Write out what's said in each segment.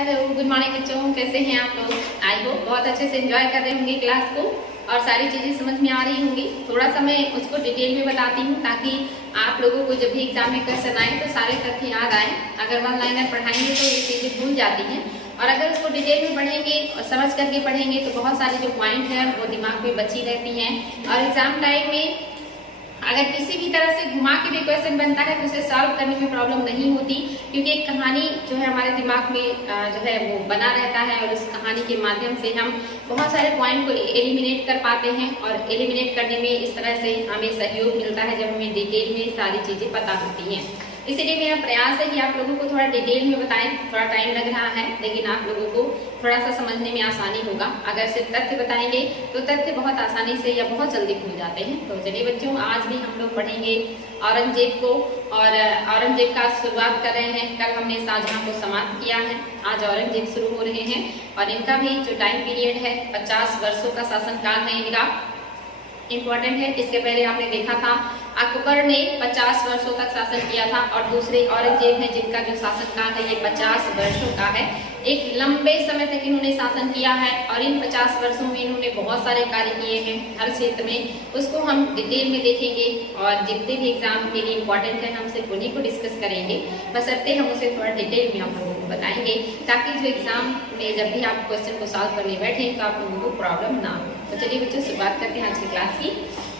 Hello, good morning बच्चों, कैसे हैं आप लोग। आई होप बहुत अच्छे से एंजॉय कर रहे होंगे क्लास को और सारी चीजें समझ में आ रही होंगी। थोड़ा सा मैं उसको डिटेल में बताती हूँ ताकि आप लोगों को जब भी एग्जाम में क्वेश्चन आए तो सारे तथ्य याद आए। अगर वन लाइनर पढ़ाएंगे तो ये चीजें भूल जाती हैं और अगर उसको डिटेल में पढ़ेंगे और समझ करके पढ़ेंगे तो बहुत सारे जो पॉइंट है वो दिमाग में बची रहती हैं। और एग्जाम टाइम में अगर किसी भी तरह से घुमा के भी क्वेश्चन बनता है तो उसे सॉल्व करने में प्रॉब्लम नहीं होती, क्योंकि एक कहानी जो है हमारे दिमाग में जो है वो बना रहता है और उस कहानी के माध्यम से हम बहुत सारे पॉइंट को एलिमिनेट कर पाते हैं। और एलिमिनेट करने में इस तरह से हमें सहयोग मिलता है जब हमें डिटेल में सारी चीजें पता होती हैं। इसीलिए मेरा प्रयास है कि आप लोगों को थोड़ा डिटेल में बताएं। थोड़ा टाइम लग रहा है लेकिन आप लोगों को थोड़ा सा समझने में आसानी होगा। अगर सिर्फ तथ्य बताएंगे तो तथ्य बहुत आसानी से या बहुत जल्दी भूल जाते हैं। तो चलिए बच्चों, आज भी हम लोग पढ़ेंगे औरंगजेब को और औरंगजेब का शुरुआत कर रहे हैं। कल हमने शाहजहां को समाप्त किया है, आज औरंगजेब शुरू हो रहे हैं और इनका भी जो टाइम पीरियड है 50 वर्षों का शासनकाल है इनका, इम्पोर्टेंट है। इसके पहले आपने देखा था अकबर ने 50 वर्षों तक शासन किया था और दूसरे औरंगजेब हैं जिनका जो शासनकाल है ये 50 वर्षों का है। एक लंबे समय तक इन्होंने शासन किया है और इन 50 वर्षों में इन्होंने बहुत सारे कार्य किए हैं हर क्षेत्र में। उसको हम डिटेल में देखेंगे और जितने भी एग्जाम के लिए इम्पोर्टेंट है हम सिर्फ उन्हीं को डिस्कस करेंगे, बशर्ते हम उसे थोड़ा डिटेल में आप लोगों को बताएंगे ताकि जो एग्जाम में जब भी आप क्वेश्चन को सॉल्व करने बैठे तो आप लोगों को प्रॉब्लम ना हो। तो चलिए बच्चों, शुरुआत करते हैं आज की क्लास की।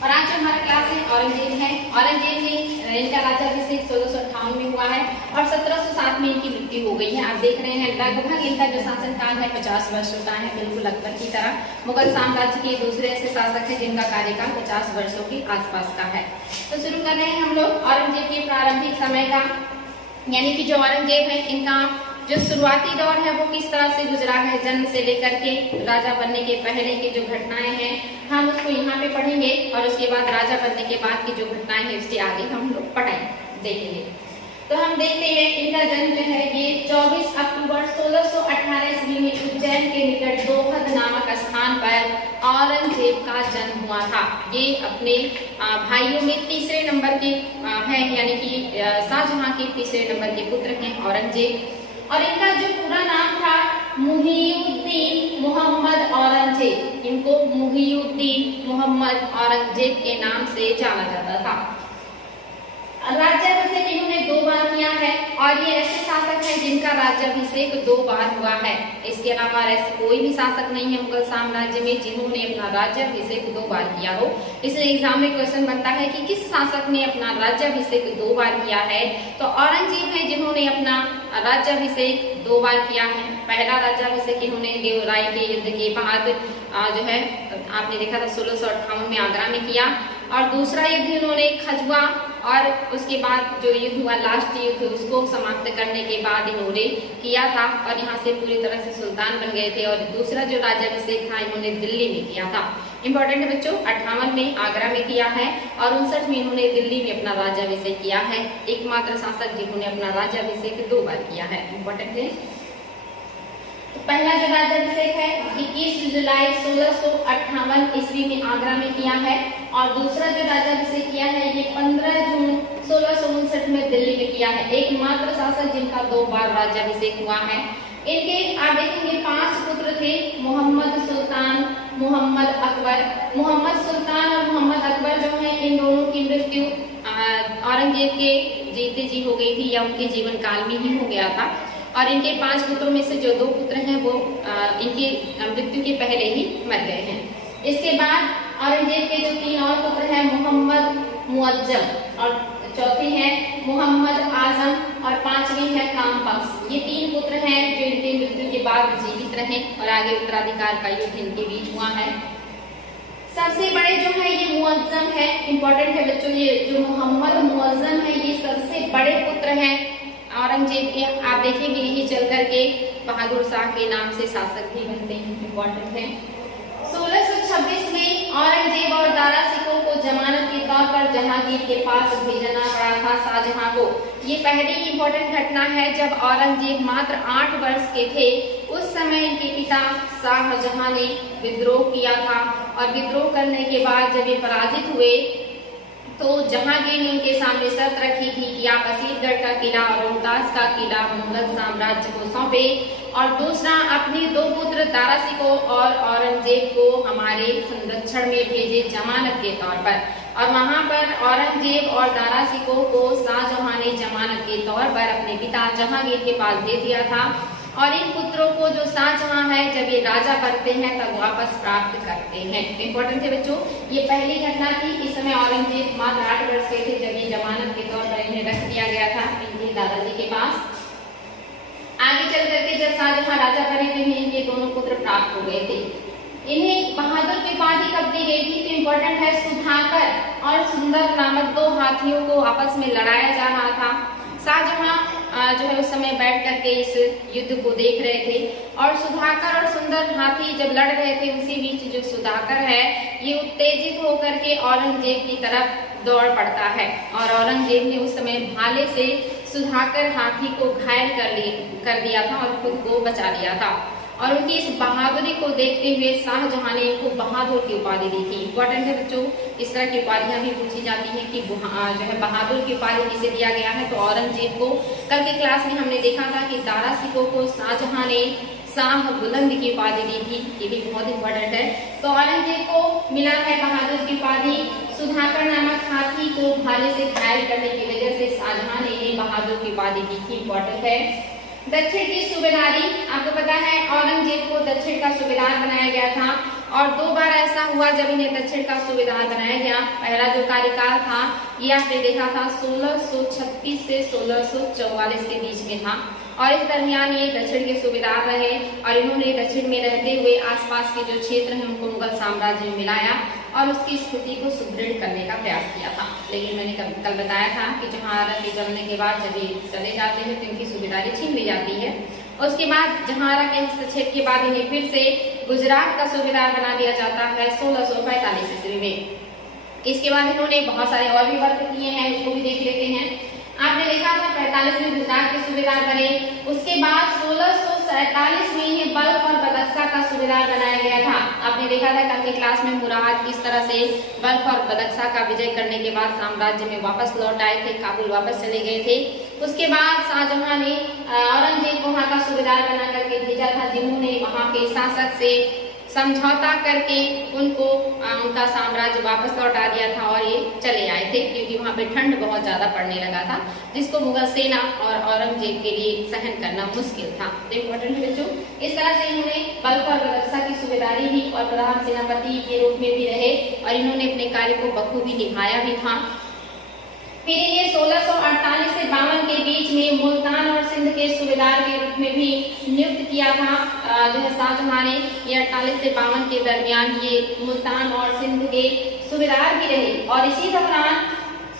और आज जो हमारा क्लास है औरंगजेब है। औरंगजेब ने इनका राज्याभिषेक 1658 में हुआ है और 1707 में इनकी मृत्यु हो गई है। आप देख रहे हैं लगभग इनका जो शासनकाल है 50 वर्षों का है, बिल्कुल अकबर की तरह। मुगल साम्राज्य के दूसरे ऐसे शासक है जिनका कार्यकाल 50 वर्षों के आसपास का है। तो शुरू कर रहे हैं हम लोग औरंगजेब के प्रारंभिक समय का, यानी कि जो औरंगजेब है इनका जो शुरुआती दौर है वो किस तरह से गुजरा है, जन्म से लेकर के राजा बनने के पहले की जो घटनाएं हैं हम उसको यहाँ पे पढ़ेंगे और उसके बाद राजा बनने के बाद की जो घटनाएं हैं उससे आगे हम लोग पढ़ेंगे देखेंगे। तो हम देखते हैं इनका जन्म जो है ये 24 अक्टूबर 1618 ईस्वी में उज्जैन के निकट दोहद नामक स्थान पर औरंगजेब का जन्म हुआ था। ये अपने भाइयों में तीसरे नंबर के हैं, यानी कि शाहजहां के तीसरे नंबर के पुत्र हैं औरंगजेब। और इनका जो पूरा नाम था मुहिउद्दीन मोहम्मद औरंगजेब। इनको मुहिउद्दीन मोहम्मद औरंगजेब के नाम से जाना जाता था। राज्याभिषेक इन्होंने 2 बार किया है और ये ऐसे शासक हैं जिनका राज्याभिषेक 2 बार हुआ है। इसके अलावा ऐसे कोई भी शासक नहीं है मुगल साम्राज्य में जिन्होंने अपना राज्याभिषेक 2 बार किया हो। इसलिए एग्जाम में क्वेश्चन बनता है कि किस शासक ने अपना राज्याभिषेक 2 बार किया है, तो औरंगजेब है जिन्होंने अपना राज्याभिषेक 2 बार किया है। पहला राज्याभिषेक इन्होंने देवराय के युद्ध के बाद जो है आपने देखा था 1658 में आगरा में किया और दूसरा युद्ध इन्होंने खजुआ और उसके बाद जो युद्ध हुआ लास्ट युद्ध उसको समाप्त करने के बाद इन्होंने किया था और यहाँ से पूरी तरह से सुल्तान बन गए थे। और दूसरा जो राज्याभिषेक था इन्होंने दिल्ली में किया था। इम्पोर्टेंट है बच्चों, 58 में आगरा में किया है और 59 में इन्होंने दिल्ली में अपना राज्याभिषेक किया है। एकमात्र शासक जिन्होंने अपना राज्याभिषेक 2 बार किया है। इम्पोर्टेंट है। तो पहला जो राज्याभिषेक है 21 जुलाई 1658 ईस्वी में आगरा में किया है और दूसरा जो राज्याभिषेक किया है ये 15 जून 1659 में दिल्ली में किया है। एकमात्र शासक जिनका 2 बार राज्याभिषेक हुआ है। इनके आप देखेंगे 5 पुत्र थे, मोहम्मद सुल्तान, मोहम्मद अकबर। मोहम्मद सुल्तान और मोहम्मद अकबर जो है इन दोनों की मृत्यु औरंगजेब के जीते जी हो गई थी या उनके जीवन काल में ही हो गया था। और इनके 5 पुत्रों में से जो 2 पुत्र हैं वो इनकी मृत्यु के पहले ही मर गए हैं। इसके बाद औरंगजेब के जो 3 और पुत्र हैं मोहम्मद मुअज्जम और चौथे हैं मोहम्मद आजम और 5वीं है कामबख्श। ये 3 पुत्र हैं जो इनकी मृत्यु के बाद जीवित रहे और आगे उत्तराधिकार का युद्ध इनके बीच हुआ है। सबसे बड़े जो है ये मुअज्जम है। इम्पोर्टेंट है बच्चों, ये जो मोहम्मद मुअज्जम है ये सबसे बड़े पुत्र हैं औरंगजेब के। आप देखेंगे यही चल करके बहादुर शाह के नाम से शासक भी बनते हैं। इम्पोर्टेंट है। 1626 में औरंगजेब और दारा सिकों को जमानत के तौर पर जहांगीर के पास भेजना पड़ा था शाहजहां को। ये पहली इम्पोर्टेंट घटना है जब औरंगजेब मात्र 8 वर्ष के थे। उस समय इनके पिता शाहजहां ने विद्रोह किया था और विद्रोह करने के बाद जब ये पराजित हुए तो जहांगीर ने उनके सामने शर्त रखी थी कि आप असीरगढ़ का किला और रोहतास का किला मुगल साम्राज्य को सौंपे, और दूसरा अपने 2 पुत्र दारा शिकोह और औरंगजेब को हमारे संरक्षण में भेजे जमानत के तौर पर। और वहां पर औरंगजेब और दारा शिकोह को शाहजहां ने जमानत के तौर पर अपने पिता जहांगीर के पास दे दिया था, और इन पुत्रों को जो शाहजहां है जब ये राजा बनते हैं तब वापस प्राप्त करते हैं। इम्पोर्टेंट है बच्चों, ये पहली घटना थी। इस समय औरंगजेब मात्र 8 वर्ष के थे जब ये जमानत के तौर पर इन्हें रख दिया गया था इनके दादाजी के पास। आगे चल करके जब शाहजहां राजा बने तो इन्हें ये दोनों पुत्र प्राप्त हो गए थे। इन्हें बहादुर की उपाधि कब दी गई थी तो इम्पोर्टेंट है, सुधाकर और सुंदर नामक 2 हाथियों को आपस में लड़ाया जा रहा था। शाहजहां जो है उस समय बैठ करके इस युद्ध को देख रहे थे, और सुधाकर और सुंदर हाथी जब लड़ रहे थे उसी बीच जो सुधाकर है ये उत्तेजित होकर के औरंगजेब की तरफ दौड़ पड़ता है, और औरंगजेब ने उस समय भाले से सुधाकर हाथी को घायल कर दिया था और खुद को बचा लिया था। और उनकी इस बहादुरी को देखते हुए शाहजहां ने इनको बहादुर की उपाधि दी थी। इम्पोर्टेंट है बच्चों, इस तरह की उपाधियां भी पूछी जाती हैं कि जो है बहादुर की उपाधि किसे दिया गया है। तो औरंगजेब को कल के क्लास में हमने देखा था कि दारा शिकोह को शाहजहां ने शाह बुलंद की उपाधि दी थी, ये भी बहुत इंपॉर्टेंट है। तो औरंगजेब को मिला है बहादुर की उपाधि। सुधाकर नामक हाथी को भाले से घायल करने की वजह से शाहजहां ने इन्हें बहादुर की उपाधि दी थी। इम्पोर्टेंट है। दक्षिण की सूबेदारी, आपको पता है औरंगजेब को दक्षिण का सूबेदार बनाया गया था, और 2 बार ऐसा हुआ जब इन्हें दक्षिण का सूबेदार बनाया गया। पहला जो कार्यकाल था ये आपने देखा था 1636 से 1644 के बीच में था, और इस दरमियान ये दक्षिण के सूबेदार रहे, और इन्होंने दक्षिण में रहते हुए आसपास के जो क्षेत्र हैं उनको मुगल साम्राज्य में मिलाया और उसकी स्थिति को सुदृढ़ करने का प्रयास किया था। लेकिन मैंने कल बताया था कि जहां के जमने के बाद जब ये चले जाते हैं तो इनकी सूबेदारी छीन ली जाती है। उसके बाद जहां के हस्तक्षेप के बाद इन्हें फिर से गुजरात का सूबेदार बना दिया जाता है 1645 ईस्वी में। इसके बाद इन्होंने बहुत सारे और भी वर्क किए हैं, उसको भी देख लेते हैं। आपने देखा था 45 में गुजरात के सूबेदार बने। उसके बाद 1647 में इन्हें बल्ख और बदख्शा का सूबेदार बनाया गया था। आपने देखा था कल के क्लास में मुराद किस तरह से बल्ख और बदख्शा का विजय करने के बाद साम्राज्य में वापस लौट आए थे, काबुल वापस चले गए थे। उसके बाद शाहजहां ने औरंगजेब को वहां का सूबेदार बना करके भेजा था, जिन्होंने वहां के शासक से समझौता करके उनको उनका साम्राज्य वापस लौटा दिया था, और ये चले आए थे क्योंकि वहां पे ठंड बहुत ज्यादा पड़ने लगा था, जिसको मुगल सेना और औरंगजेब के लिए सहन करना मुश्किल था। तो इम्पोर्टेंट बच्चों, इस तरह से इन्होंने बल्ख और बदख्शा की सूबेदारी भी और प्रधान सेनापति के रूप में भी रहे, और इन्होंने अपने कार्य को बखूबी निभाया भी था। फिर ये 1648 से 52 के बीच में मुल्तान और सिंध के सूबेदार के रूप में भी नियुक्त किया था जो है शाहजहां ने। ये 48 से 52 के दरमियान ये मुल्तान और सिंध के सूबेदार भी रहे, और इसी दौरान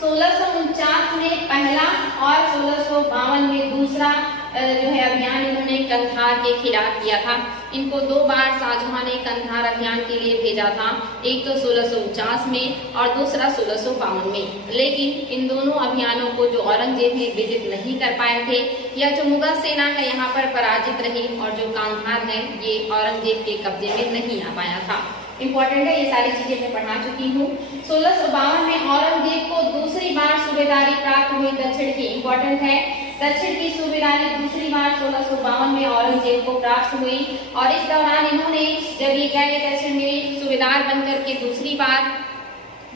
1649 में पहला और 1652 में दूसरा जो है अभियान इन्होंने कंधार के खिलाफ किया था। इनको 2 बार शाहजहां ने कंधार अभियान के लिए भेजा था, एक तो 1649 में और दूसरा 1652 में। लेकिन इन दोनों अभियानों को जो औरंगजेब ने विजित नहीं कर पाए थे, या जो मुगल सेना है यहाँ पर पराजित रही, और जो कंधार है ये औरंगजेब के कब्जे में नहीं आ पाया था। इम्पोर्टेंट है, ये सारी चीजें मैं पढ़ा चुकी हूँ। 1652 में औरंगजेब को दूसरी बार सूबेदारी प्राप्त हुई दक्षिण की। इम्पोर्टेंट है, दक्षिण की सूबेदारी दूसरी बार 1652 में औरंगजेब को प्राप्त हुई, और इस दौरान इन्होंने जब ये गए दक्षिण में सूबेदार बनकर के दूसरी बार,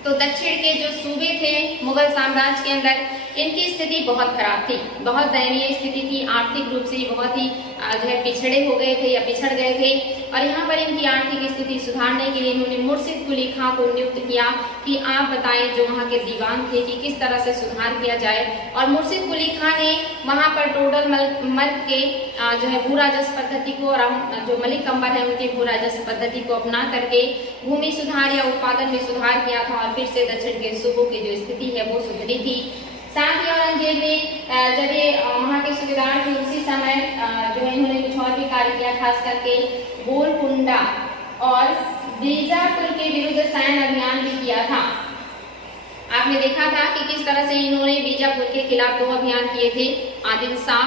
तो दक्षिण के जो सूबे थे मुगल साम्राज्य के अंदर, इनकी स्थिति बहुत खराब थी, बहुत दयनीय स्थिति थी। आर्थिक रूप से बहुत ही जो है पिछड़े हो गए थे या पिछड़ गए थे, और यहाँ पर इनकी आर्थिक स्थिति सुधारने के लिए इन्होंने मुर्शिद कुली खां को नियुक्त किया कि आप बताएं, जो वहाँ के दीवान थे, कि किस तरह से सुधार किया जाए। और मुर्शिद कुली खां ने वहाँ पर टोडर मल के जो है भूराजस पद्धति को, और जो मलिक कंबर है उनके भूराजस पद्धति को अपना करके भूमि सुधार या उत्पादन में सुधार किया था, और फिर से दक्षिण के सूबों की जो स्थिति है वो सुधरी थी। साथ ही औरंगजेब ने जब ये वहाँ के सूबेदार थे उसी समय जो है इन्होंने कुछ और भी कार्य किया, खास करके गोलकुंडा और बीजापुर के विरुद्ध सैन्य अभियान भी किया था। आपने देखा था कि किस तरह से इन्होंने बीजापुर के खिलाफ 2 अभियान किए थे, आदिल शाह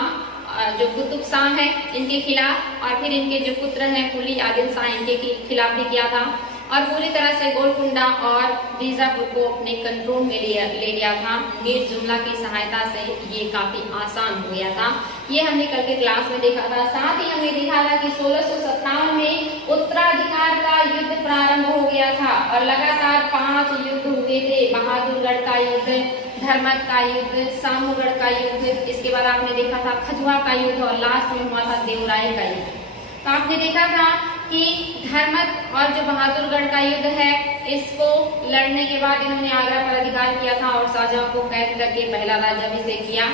जो कुतुब शाह है इनके खिलाफ, और फिर इनके जो पुत्र हैं कुली आदिल शाह इनके खिलाफ भी किया था। और पूरी तरह से गोलकुंडा और बीजापुर को अपने कंट्रोल में ले लिया था। मीर जुमला की सहायता से ये काफी आसान हो गया था। ये हमने कल के क्लास में देखा था। साथ ही हमने देखा था कि 1657 में उत्तराधिकार का युद्ध प्रारंभ हो गया था और लगातार 5 युद्ध हुए थे। बहादुरगढ़ का युद्ध, धर्मत का युद्ध, सामूगढ़ का युद्ध, इसके बाद आपने देखा था खजुआ का युद्ध और लास्ट में हुआ था देवराय का युद्ध। तो आपने देखा था कि धर्मत और जो बहादुरगढ़ का युद्ध है, इसको लड़ने के बाद इन्होंने आगरा पर अधिकार किया था और शाहजहां को कैद करके पहला राज्याभिषेक किया।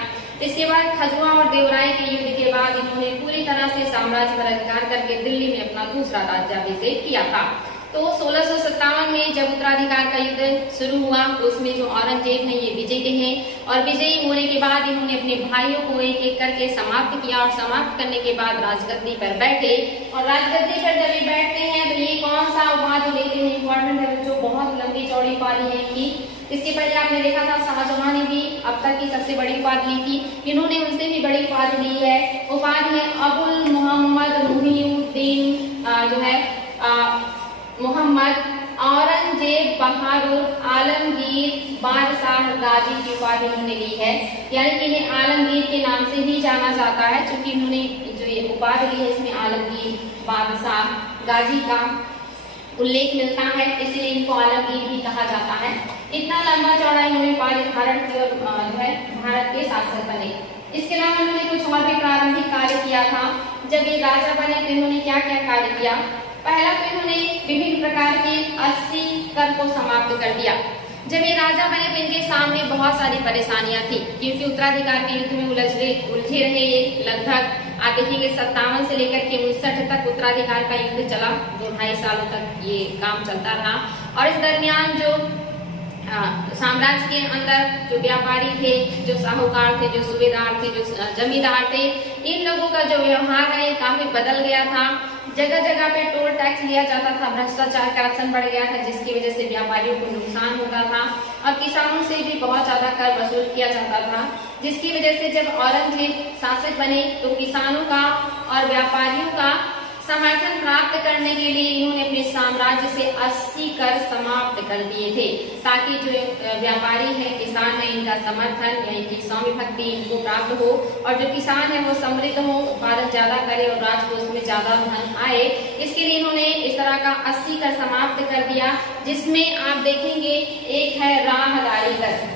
इसके बाद खजुआ और देवराय के युद्ध के बाद इन्होंने पूरी तरह से साम्राज्य पर अधिकार करके दिल्ली में अपना दूसरा राज्याभिषेक किया था। तो 1657 में जब उत्तराधिकार का युद्ध शुरू हुआ तो उसमें जो औरंगजेब हैं ये विजयी हैं और विजयी होने के बाद इन्होंने अपने भाइयों को एक एक करके समाप्त किया और समाप्त करने के बाद राजगद्दी पर बैठे। और राजगद्दी पर जब ये बैठते हैं तो ये कौन सा उपाधि लेते हैं, इम्पोर्टेंट है बच्चों, बहुत लंबी चौड़ी उपाधि है इनकी। इसके पहले आपने देखा था शाहजहां ने भी अब तक की सबसे बड़ी उपाधि ली थी, इन्होंने उनसे भी बड़ी उपाधि ली है। उपाधि है अबुल मोहम्मद मुहिउद्दीन जो है मोहम्मद औरंगजेब बहादुर आलमगीर बादशाह गाजी की उपाधि इन्होंने ली है, यानी कि इन्हें आलमगीर के नाम से ही जाना जाता है। क्योंकि इन्होंने जो ये उपाधि ली है इसमें आलमगीर बादशाह गाजी का उल्लेख मिलता है, इसलिए इनको आलमगीर भी कहा जाता है। इतना लंबा चौड़ा इन्होंने उपाधि धारण की और जो है भारत के शासक बने। इसके अलावा इन्होंने कुछ और भी प्रारंभिक कार्य किया था। जब ये राजा बने तो इन्होंने क्या क्या कार्य किया? पहला तो इन्होंने विभिन्न प्रकार के 80 कर को समाप्त कर दिया। जब ये राजा बने तो इनके सामने बहुत सारी परेशानियां थी, क्योंकि उत्तराधिकार के युद्ध में उलझे रहे ये। लगभग आप देखेंगे 57 से लेकर के 59 तक उत्तराधिकार का युद्ध चला, 2-2.5 सालों तक ये काम चलता रहा। और इस दरमियान जो साम्राज्य के अंदर जो व्यापारी थे, जो साहूकार थे, जो सूबेदार थे, जो जमींदार थे, इन लोगों का जो व्यवहार है काफी बदल गया था। जगह जगह पे टोल टैक्स लिया जाता था, भ्रष्टाचार करप्शन बढ़ गया था, जिसकी वजह से व्यापारियों को नुकसान होता था और किसानों से भी बहुत ज्यादा कर वसूल किया जाता था। जिसकी वजह से जब औरंगजेब शासक बने तो किसानों का और व्यापारियों का समर्थन प्राप्त करने के लिए इन्होंने अपने साम्राज्य से 80 कर समाप्त कर दिए थे, ताकि जो व्यापारी है, किसान है, इनका समर्थन या इनकी स्वामी भक्ति इनको प्राप्त हो और जो किसान है वो समृद्ध हो, उत्पादन ज्यादा करे और राजकोष में ज्यादा धन आए। इसके लिए इन्होंने इस तरह का 80 कर समाप्त कर दिया, जिसमें आप देखेंगे एक है राहदारी कर।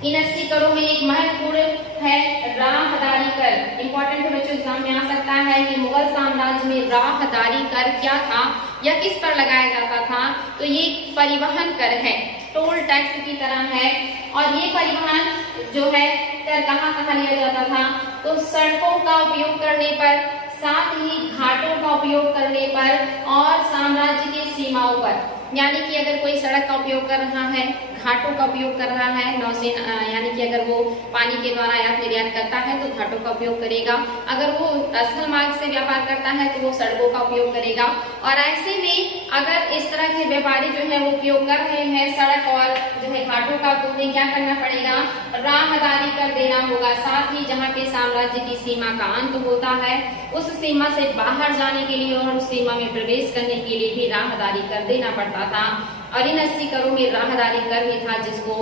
इन 80 करों में एक महत्वपूर्ण है राहदारी कर। इंपॉर्टेंट है बच्चों, एग्जाम में आ सकता है कि मुगल साम्राज्य में राहदारी कर क्या था या किस पर लगाया जाता था। तो ये परिवहन कर है, टोल टैक्स की तरह है। और ये परिवहन जो है कर कहाँ कहाँ लिया जाता था? तो सड़कों का उपयोग करने पर, साथ ही घाटों का उपयोग करने पर और साम्राज्य की सीमाओं पर। यानी कि अगर कोई सड़क का उपयोग कर रहा है, घाटों का उपयोग कर रहा है, नौसेना यानी कि अगर वो पानी के द्वारा आयात निर्यात करता है तो घाटों का उपयोग करेगा। अगर वो स्थल मार्ग से व्यापार करता है तो वो सड़कों का उपयोग करेगा। और ऐसे में अगर इस तरह के व्यापारी जो है वो उपयोग कर रहे हैं सड़क और जो है घाटों का, तो उन्हें क्या करना पड़ेगा? राहदारी कर देना होगा। साथ ही जहाँ पे साम्राज्य की सीमा का अंत होता है, उस सीमा से बाहर जाने के लिए और उस सीमा में प्रवेश करने के लिए भी राहदारी कर देना पड़ता था। और इन 80 करों में राहदारी कर भी था, जिसको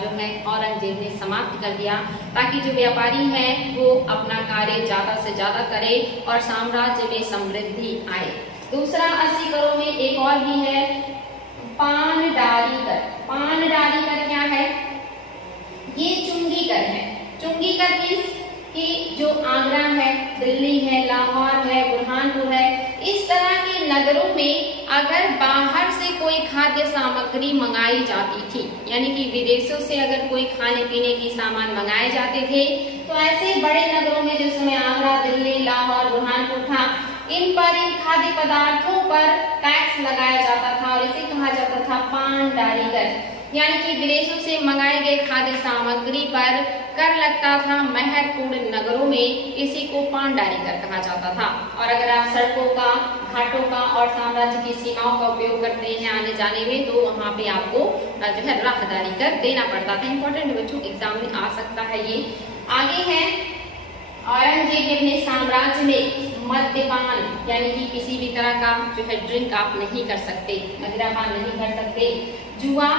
जो है औरंगजेब ने समाप्त कर दिया, ताकि जो व्यापारी है वो अपना कार्य ज्यादा से ज्यादा करे और साम्राज्य में समृद्धि आए। दूसरा 80 करों में एक और भी है पानडारी कर। पानडारी कर क्या है? ये चुंगी कर है। चुंगी कर मीन्स कि जो आगरा है, दिल्ली है, लाहौर है, बुरहानपुर है, इस तरह के नगरों में अगर बाहर से कोई खाद्य सामग्री मंगाई जाती थी, यानी कि विदेशों से अगर कोई खाने पीने की सामान मंगाए जाते थे, तो ऐसे बड़े नगरों में जिस समय आगरा, दिल्ली, लाहौर, बुरहानपुर था, इन पर इन खाद्य पदार्थों पर टैक्स लगाया जाता था और इसे कहा जाता था पानडारी कर। यानी कि विदेशों से मंगाए गए खाद्य सामग्री पर कर लगता था महत्वपूर्ण नगरों में, इसी को पानडारी कर कहा जाता था। और अगर आप सड़कों का, घाटों का और साम्राज्य की सीमाओं का उपयोग करते हैं आने जाने में, तो वहाँ पे आपको जो है राहदारी कर देना पड़ता था। इंपॉर्टेंट बच्चों, एग्जाम में आ सकता है ये। आगे है औरंगजेब ने अपने साम्राज्य में मद्यपान यानी कि किसी भी तरह का जो है ड्रिंक आप नहीं कर सकते, मदिरापान नहीं कर सकते। जुआ,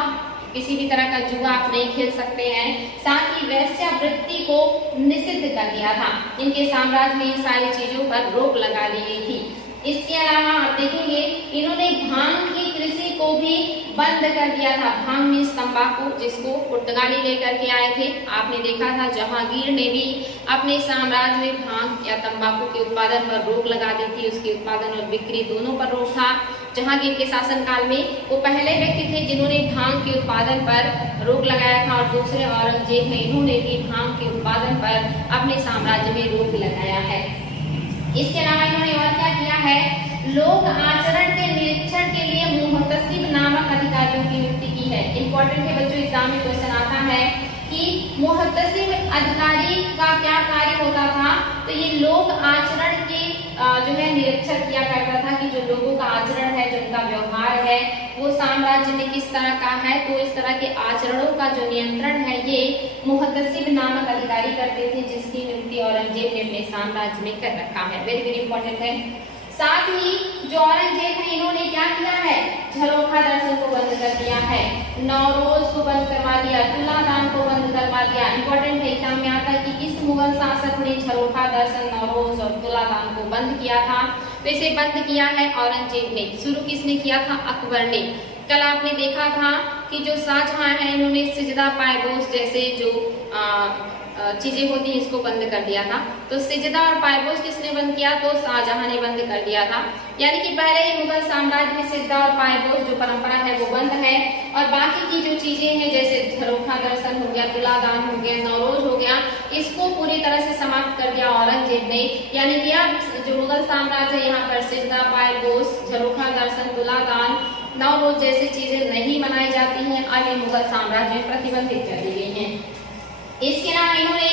किसी भी तरह का जुआ आप नहीं खेल सकते हैं। साथ ही वेश्यावृत्ति को निषिद्ध कर दिया था। इनके साम्राज्य में इन सारी चीजों पर रोक लगा दी गई थी। इसके अलावा आप देखेंगे इन्होंने भांग की कृषि को भी बंद कर दिया था। भांग में तंबाकू, जिसको पुर्तगाली लेकर के आए थे। आपने देखा था जहांगीर ने भी अपने साम्राज्य में भांग या तंबाकू के उत्पादन पर रोक लगा दी थी। उसके उत्पादन और बिक्री दोनों पर रोक था। जहांगीर के शासनकाल में वो पहले व्यक्ति थे जिन्होंने भांग के उत्पादन पर रोक लगाया था, और दूसरे औरंगजेब ने इन्होंने भी भांग के उत्पादन पर अपने साम्राज्य में रोक लगाया है। इसके अलावा इन्होंने और क्या किया है, लोक आचरण के निरीक्षण के लिए मुहतसिब नामक अधिकारियों की नियुक्ति की है। इंपॉर्टेंट है बच्चों, एग्जाम में क्वेश्चन आता है कि मुहतसिब अधिकारी का क्या कार्य होता था। तो ये लोक आचरण के जो है निरीक्षण किया करता था कि जो लोगों का आचरण है, जो उनका व्यवहार है, वो साम्राज्य में किस तरह का है। तो इस तरह के आचरणों का जो नियंत्रण है ये मुहतसिब नामक अधिकारी करते थे, जिसकी नियुक्ति औरंगजेब ने अपने साम्राज्य में कर रखा है। वेरी वेरी इंपॉर्टेंट है। साथ ही जो औरंगजेब है इन्होंने क्या किया है, झरोखा दर्शन को बंद कर दिया है, नौरोज को बंद करवा दिया, तुलादान को बंद करवा दिया। इंपॉर्टेंट है, एग्जाम में आता है कि किस मुगल शासक ने झरोखा दर्शन, नौरोज और तुलादान को बंद किया था। तो इसे बंद किया है औरंगजेब ने। शुरू किसने किया था, अकबर ने। कल आपने देखा था कि जो शाहजहां है इन्होंने सिजदा पायबोस जैसे जो चीजें होती हैं इसको बंद कर दिया था। तो सिजदा और पायबोस किसने बंद किया, तो शाहजहां ने बंद कर दिया था। यानी कि पहले ही मुगल साम्राज्य में सिजदा और पायबोस जो परंपरा है वो बंद है, और बाकी की जो चीजें हैं जैसे झरोखा दर्शन हो गया, तुलादान हो गया, नौरोज हो गया, इसको पूरी तरह से समाप्त कर दिया औरंगजेब ने। यानी कि अब जो मुगल साम्राज्य है यहाँ पर सिजदा, पायबोस, झरोखा दर्शन, तुलादान, नौरोज जैसी चीजें नहीं मनाई जाती हैं। अब ये मुगल साम्राज्य में प्रतिबंधित कर दी गई हैं। इसके अलावा इन्होंने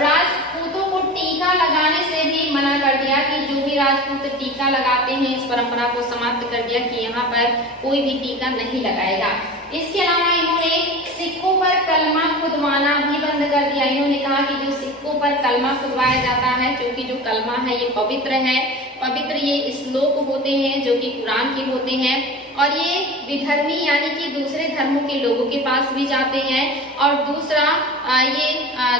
राजपूतों को टीका लगाने से भी मना कर दिया कि जो भी राजपूत टीका लगाते हैं इस परंपरा को समाप्त कर दिया कि यहाँ पर कोई भी टीका नहीं लगाएगा। इसके अलावा इन्होंने सिक्कों पर कलमा खुदवाना भी बंद कर दिया। इन्होंने कहा कि जो सिक्कों पर कलमा खुदवाया जाता है, क्योंकि जो कलमा है ये पवित्र है, पवित्र ये श्लोक होते हैं जो कि कुरान के होते हैं, और ये विधर्मी यानी कि दूसरे धर्मों के लोगों के पास भी जाते हैं, और दूसरा ये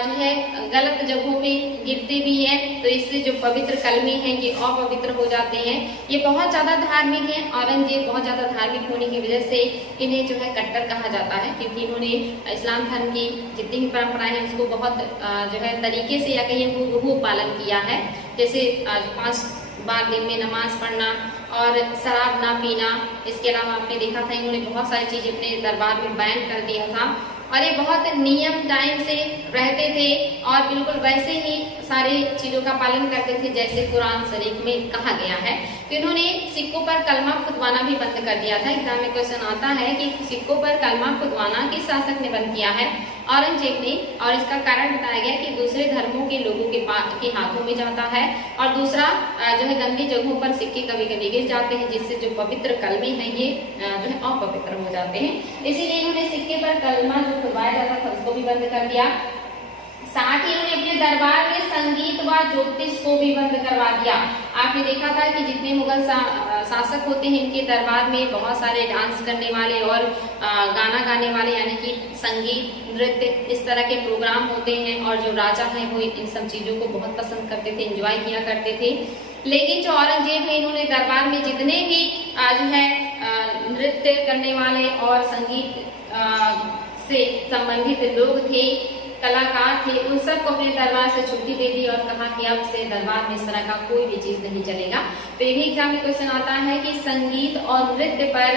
जो है गलत जगहों पे गिरते भी हैं। तो इससे जो पवित्र कलमे हैं ये अपवित्र हो जाते हैं। ये बहुत ज्यादा धार्मिक है। औरंगजेब बहुत ज्यादा धार्मिक होने की वजह से इन्हें जो है कट्टर कहा जाता है, क्योंकि इन्होंने इस्लाम धर्म की जितनी भी परंपराएं हैं उसको बहुत जो है तरीके से या कहीं हूबहू पालन किया है। जैसे 5 बार दिन में नमाज पढ़ना और शराब ना पीना। इसके अलावा आपने देखा था इन्होंने बहुत सारी चीजें अपने दरबार में बैन कर दिया था, और ये बहुत नियम टाइम से रहते थे और बिल्कुल वैसे ही सारे चीजों का पालन करते थे जैसे कुरान शरीफ में कहा गया है। तो इन्होंने सिक्कों पर कलमा खुदवाना भी बंद कर दिया था। एग्जाम में क्वेश्चन आता है कि सिक्कों पर कलमा खुदवाना किस शासक ने बंद किया है, औरंगजेब ने, और इसका कारण बताया गया कि दूसरे धर्मों के लोगों के हाथों में जाता है, और दूसरा जो है गंदी जगहों पर सिक्के कभी कभी गिर जाते हैं, जिससे जो पवित्र कलमे हैं ये जो है अपवित्र हो जाते हैं। इसीलिए इन्होंने सिक्के पर कलमा जो खुदवाया जाता था उसको भी बंद कर दिया। साथ ही उन्होंने अपने दरबार में संगीत व ज्योतिष को भी बंद करवा दिया। आपने देखा था कि जितने मुगल शासक होते हैं इनके दरबार में बहुत सारे डांस करने वाले और गाना गाने वाले यानी कि संगीत, नृत्य, इस तरह के प्रोग्राम होते हैं, और जो राजा हैं वो इन सब चीजों को बहुत पसंद करते थे, एंजॉय किया करते थे। लेकिन जो औरंगजेब है इन्होंने दरबार में जितने भी जो है नृत्य करने वाले और संगीत से संबंधित लोग थे, कलाकार थे, उन सबको अपने दरबार से छुट्टी दे दी और कहा कि अब से दरबार में इस तरह का कोई भी चीज नहीं चलेगा। तो ये भी एग्जाम में क्वेश्चन आता है कि संगीत और नृत्य पर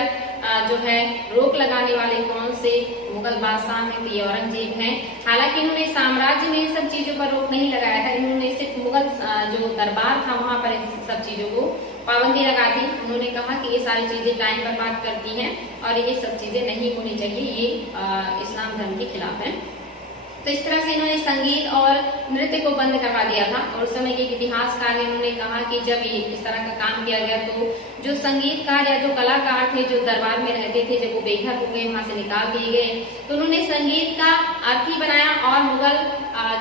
जो है रोक लगाने वाले कौन से मुगल बादशाह हैं, तो ये औरंगजेब हैं। हालांकि इन्होंने साम्राज्य में इन सब चीजों पर रोक नहीं लगाया था, इन्होंने सिर्फ मुगल जो दरबार था वहां पर इन सब चीजों को पाबंदी लगा दी। उन्होंने कहा कि ये सारी चीजें टाइम बर्बाद करती हैं और ये सब चीजें नहीं होनी चाहिए, ये इस्लाम धर्म के खिलाफ है। तो इस तरह से इन्होंने संगीत और नृत्य को बंद करवा दिया था। और उस समय के इतिहासकार इन्होंने कहा कि जब ये इस तरह का काम किया गया तो जो संगीतकार या जो कलाकार थे जो दरबार में रहते थे, जब वो बेघर हो गए, वहां से निकाल दिए गए, तो उन्होंने संगीत का अर्थी बनाया और मुगल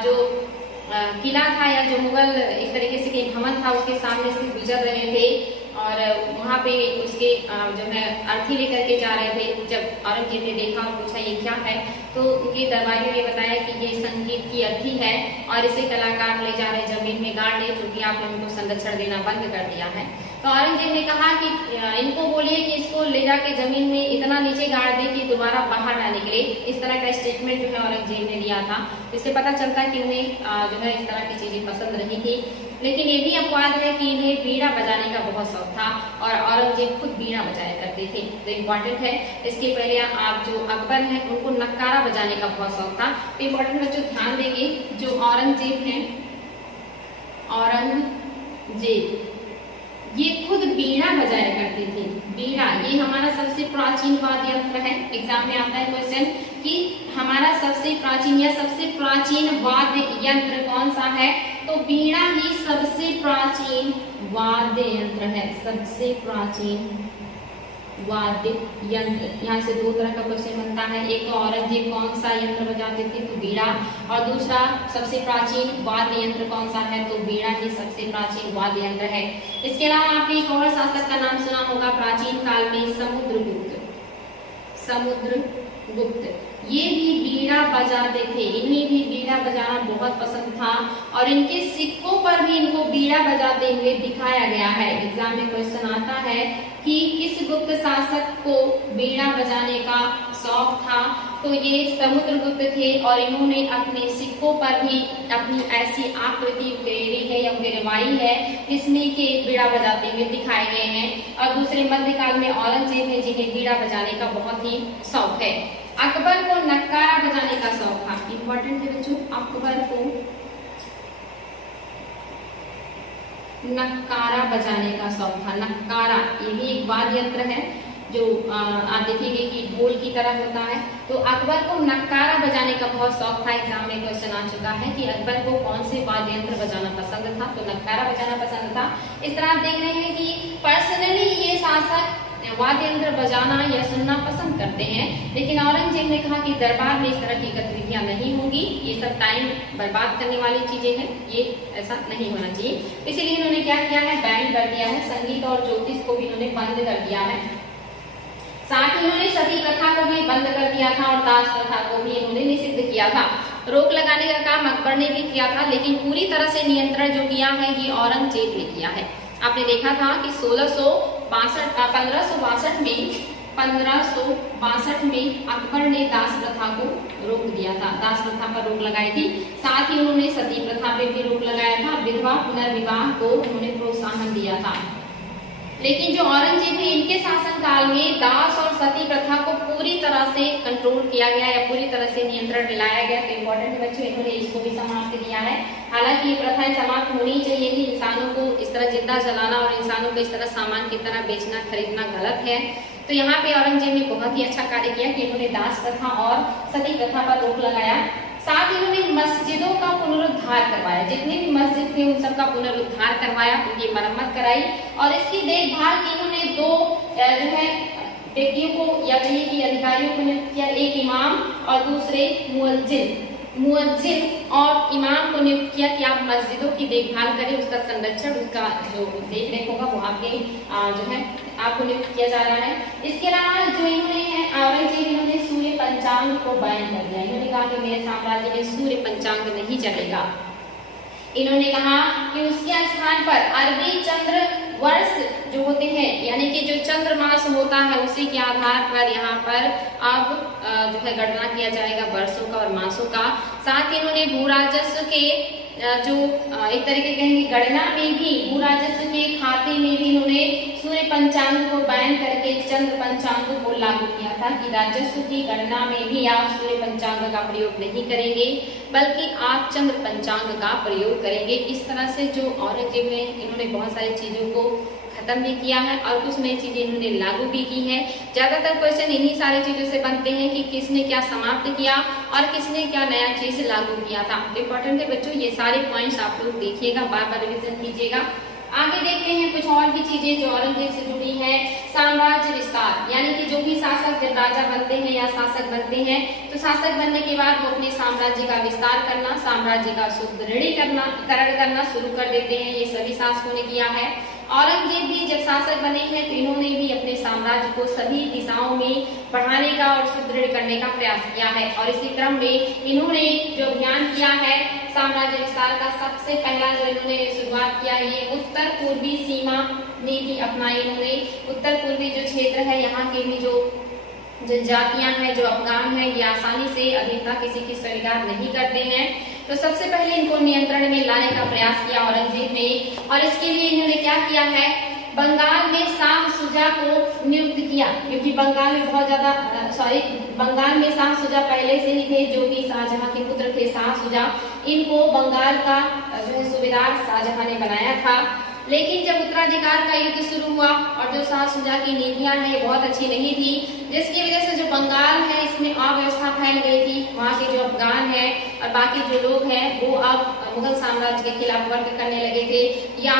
जो किला था या जो मुगल एक तरीके से भवन था उसके सामने से गुजर रहे थे और वहां पे उसके जो है अर्थी लेकर के जा रहे थे। जब औरंगजेब ने देखा और पूछा ये क्या है, तो उनके दरबारियों ने बताया कि ये संगीत की अर्थी है और इसे कलाकार ले जा रहे जमीन में गाड़ ले, क्योंकि आपने उनको संरक्षण देना बंद कर दिया है। तो औरंगजेब ने कहा कि इनको बोलिए कि इसको ले जाके जमीन में इतना नीचे गाड़ दे कि दोबारा बाहर ना निकले। इस तरह का स्टेटमेंट जो है औरंगजेब ने दिया था। इससे पता चलता है कि उन्हें जो है इस तरह की चीजें पसंद नहीं थी। लेकिन ये भी अपवाद है कि इन्हें बीड़ा बजाने का बहुत शौक था और औरंगजेब खुद बीड़ा बजाया करते थे। तो इम्पोर्टेंट है। इसके पहले आप जो अकबर हैं उनको नक्कारा बजाने का बहुत शौक था। तो इम्पोर्टेंट बच्चों ध्यान देंगे, जो औरंगजेब हैं, औरंगजेब ये खुद बीड़ा बजाया करते थे। बीड़ा ये हमारा सबसे प्राचीन वाद्य यंत्र है। एग्जाम में आता है क्वेश्चन कि हमारा सबसे प्राचीन या सबसे प्राचीन वाद्य यंत्र कौन सा है, तो बीड़ा ही सबसे प्राचीन वाद्य यंत्र है। सबसे प्राचीन वाद्य यंत्र। यहाँ से दो तरह का क्वेश्चन बनता है, एक तो औरंगजेब कौन सा यंत्र बजाते थे, तो बीड़ा, और दूसरा सबसे प्राचीन वाद्य यंत्र कौन सा है, तो बीड़ा ही सबसे प्राचीन वाद्य यंत्र है। इसके अलावा आपने एक और शासक का नाम सुना होगा प्राचीन काल में, समुद्रगुप्त। समुद्रगुप्त ये भी बीड़ा बजाते थे। इन्हें भी बीड़ा बजाना बहुत पसंद था और इनके सिक्कों पर भी इनको बीड़ा बजाते हुए दिखाया गया है। एग्जाम में क्वेश्चन आता है कि किस गुप्त शासक को बीड़ा बजाने का शौक था, तो ये समुद्रगुप्त थे और इन्होंने अपने सिक्कों पर भी अपनी ऐसी आकृति उकेरी है या उकेरवाई है जिसमें कि बीड़ा बजाते हुए दिखाए गए हैं। और दूसरे मध्यकाल में औरंगजेब है जिन्हें बीड़ा बजाने का बहुत ही शौक है। अकबर को नक्कारा बजाने का शौक था। इंपॉर्टेंट है बच्चों, अकबर को नक्कारा बजाने का शौक था। नक्कारा ये भी एक वाद्य यंत्र है जो आप देखेंगे कि ढोल की तरह होता है। तो अकबर को नक्कारा बजाने का बहुत शौक था। एग्जाम में क्वेश्चन आ चुका है कि अकबर को कौन से वाद्य यंत्र बजाना पसंद था, तो नक्कारा बजाना पसंद था। इस तरह आप देख रहे हैं कि पर्सनली ये शासक वाद्य यंत्र बजाना या सुनना पसंद करते हैं, लेकिन औरंगजेब ने कहा कि दरबार में इस तरह की गतिविधियां नहीं होंगी, ये सब टाइम बर्बाद करने वाली चीजें हैं, ये ऐसा नहीं होना चाहिए। इसीलिए इन्होंने क्या किया है, बैन कर दिया है। संगीत और ज्योतिष को भी इन्होंने बंद कर दिया है। साथ ही इन्होंने सती प्रथा को भी बंद कर दिया था और दास प्रथा को भी इन्होंने निषिद्ध किया था। रोक लगाने का काम अकबर ने भी किया था, लेकिन पूरी तरह से नियंत्रण जो किया है ये औरंगजेब ने किया है। आपने देखा था कि 1562 में अकबर ने दास प्रथा को रोक दिया था, दास प्रथा पर रोक लगाई थी। साथ ही उन्होंने सती प्रथा पे भी रोक लगाया था, विधवा पुनर्विवाह को उन्होंने प्रोत्साहन दिया था। लेकिन जो औरंगजेब है इनके शासन काल में दास और सती प्रथा को पूरी तरह से कंट्रोल किया गया या पूरी तरह से नियंत्रण दिलाया गया। तो इम्पोर्टेंट बच्चों इन्होंने इसको भी समाप्त किया है। हालांकि ये प्रथाएं समाप्त होनी चाहिए थी। इंसानों को इस तरह जिंदा जलाना और इंसानों को इस तरह सामान की तरह बेचना खरीदना गलत है। तो यहाँ पे औरंगजेब ने बहुत ही अच्छा कार्य किया कि इन्होंने दास प्रथा और सती प्रथा पर रोक लगाया। साथ ही उन्होंने मस्जिदों का पुनरुद्धार करवाया, जितने भी मस्जिद थे उन सबका पुनरुद्धार करवाया, उनकी मरम्मत कराई और इसकी देखभाल की इन्होंने दो जो है व्यक्तियों को या कहिए कि अधिकारियों को नियुक्त किया, एक इमाम और दूसरे मुअज्जिन और इमाम को नियुक्त किया कि आप मस्जिदों की देखभाल करें, उसका संरक्षण, उसका जो देखरेख होगा वो आपके जो है आपको नियुक्त किया जा रहा है। इसके अलावा जो इन्होंने औरंगजेब इन्होंने सूर्य पंचांग को बैन कर दिया। इन्होंने कहा कि मेरे साम्राज्य में सूर्य पंचांग नहीं चलेगा। इन्होंने कहा कि उसके स्थान पर अरबी चंद्र वर्ष जो होते हैं यानी कि जो चंद्रमास होता है उसी के आधार पर यहाँ पर अब जो है गणना किया जाएगा वर्षों का और मासों का। साथ ही इन्होंने भू राजस्व के जो एक तरीके कहेंगे गणना में भी भू राजस्व के खाते में भी इन्होंने सूर्य पंचांग को बैन करके चंद्र पंचांग को लागू किया था कि राजस्व की गणना में भी आप सूर्य पंचांग का प्रयोग नहीं करेंगे बल्कि आप चंद्र पंचांग का प्रयोग करेंगे। इस तरह से जो औरंगजेब ने इन्होंने बहुत सारी चीजों को खत्म भी किया है और कुछ नई चीजें इन्होंने लागू भी की है। ज्यादातर क्वेश्चन इन्हीं सारी चीजों से बनते हैं कि किसने क्या समाप्त किया और किसने क्या नया चीज लागू किया था। इम्पोर्टेंट है बच्चों, ये सारे पॉइंट्स आप लोग देखिएगा, बार बार रिविजन कीजिएगा। आगे देखते हैं कुछ और भी चीजें जो औरंगजेब से जुड़ी हैं। साम्राज्य विस्तार, यानी कि जो भी शासक जब राजा बनते हैं या शासक बनते हैं तो शासक बनने के बाद वो अपने साम्राज्य का विस्तार करना, साम्राज्य का सुदृढ़ीकरण करना शुरू कर देते हैं। ये सभी शासकों ने किया है। औरंगजेब भी जब शासक बने हैं तो इन्होंने भी अपने साम्राज्य को सभी दिशाओं में बढ़ाने का और सुदृढ़ करने का प्रयास किया है। और इसी क्रम में इन्होंने जो अभियान किया है साम्राज्य विस्तार का, सबसे पहला जो इन्होंने शुरुआत किया ये उत्तर पूर्वी सीमा नीति अपनाई इन्होंने। उत्तर पूर्वी जो क्षेत्र है यहाँ के भी जो जनजातियां हैं, जो अफगान हैं, ये आसानी से अधीनता किसी की स्वीकार नहीं करते हैं। तो सबसे पहले इनको नियंत्रण में लाने का प्रयास किया औरंगजेब ने। और इसके लिए इन्होंने क्या किया है, बंगाल में शाह शुजा को नियुक्त किया, क्योंकि बंगाल में बहुत ज्यादा बंगाल में शाह शुजा पहले से ही थे, जो कि शाहजहां के पुत्र थे शाह शुजा। इनको बंगाल का जो है सूबेदार शाहजहां ने बनाया था। लेकिन जब उत्तराधिकार का युद्ध शुरू हुआ और जो शाह शुजा की नीतियां हैं बहुत अच्छी नहीं थी, जिसकी वजह से जो बंगाल है इसमें अव्यवस्था फैल गई थी। वहाँ के जो अफगान है और बाकी जो लोग हैं वो अब मुगल साम्राज्य के खिलाफ वर्क करने लगे थे या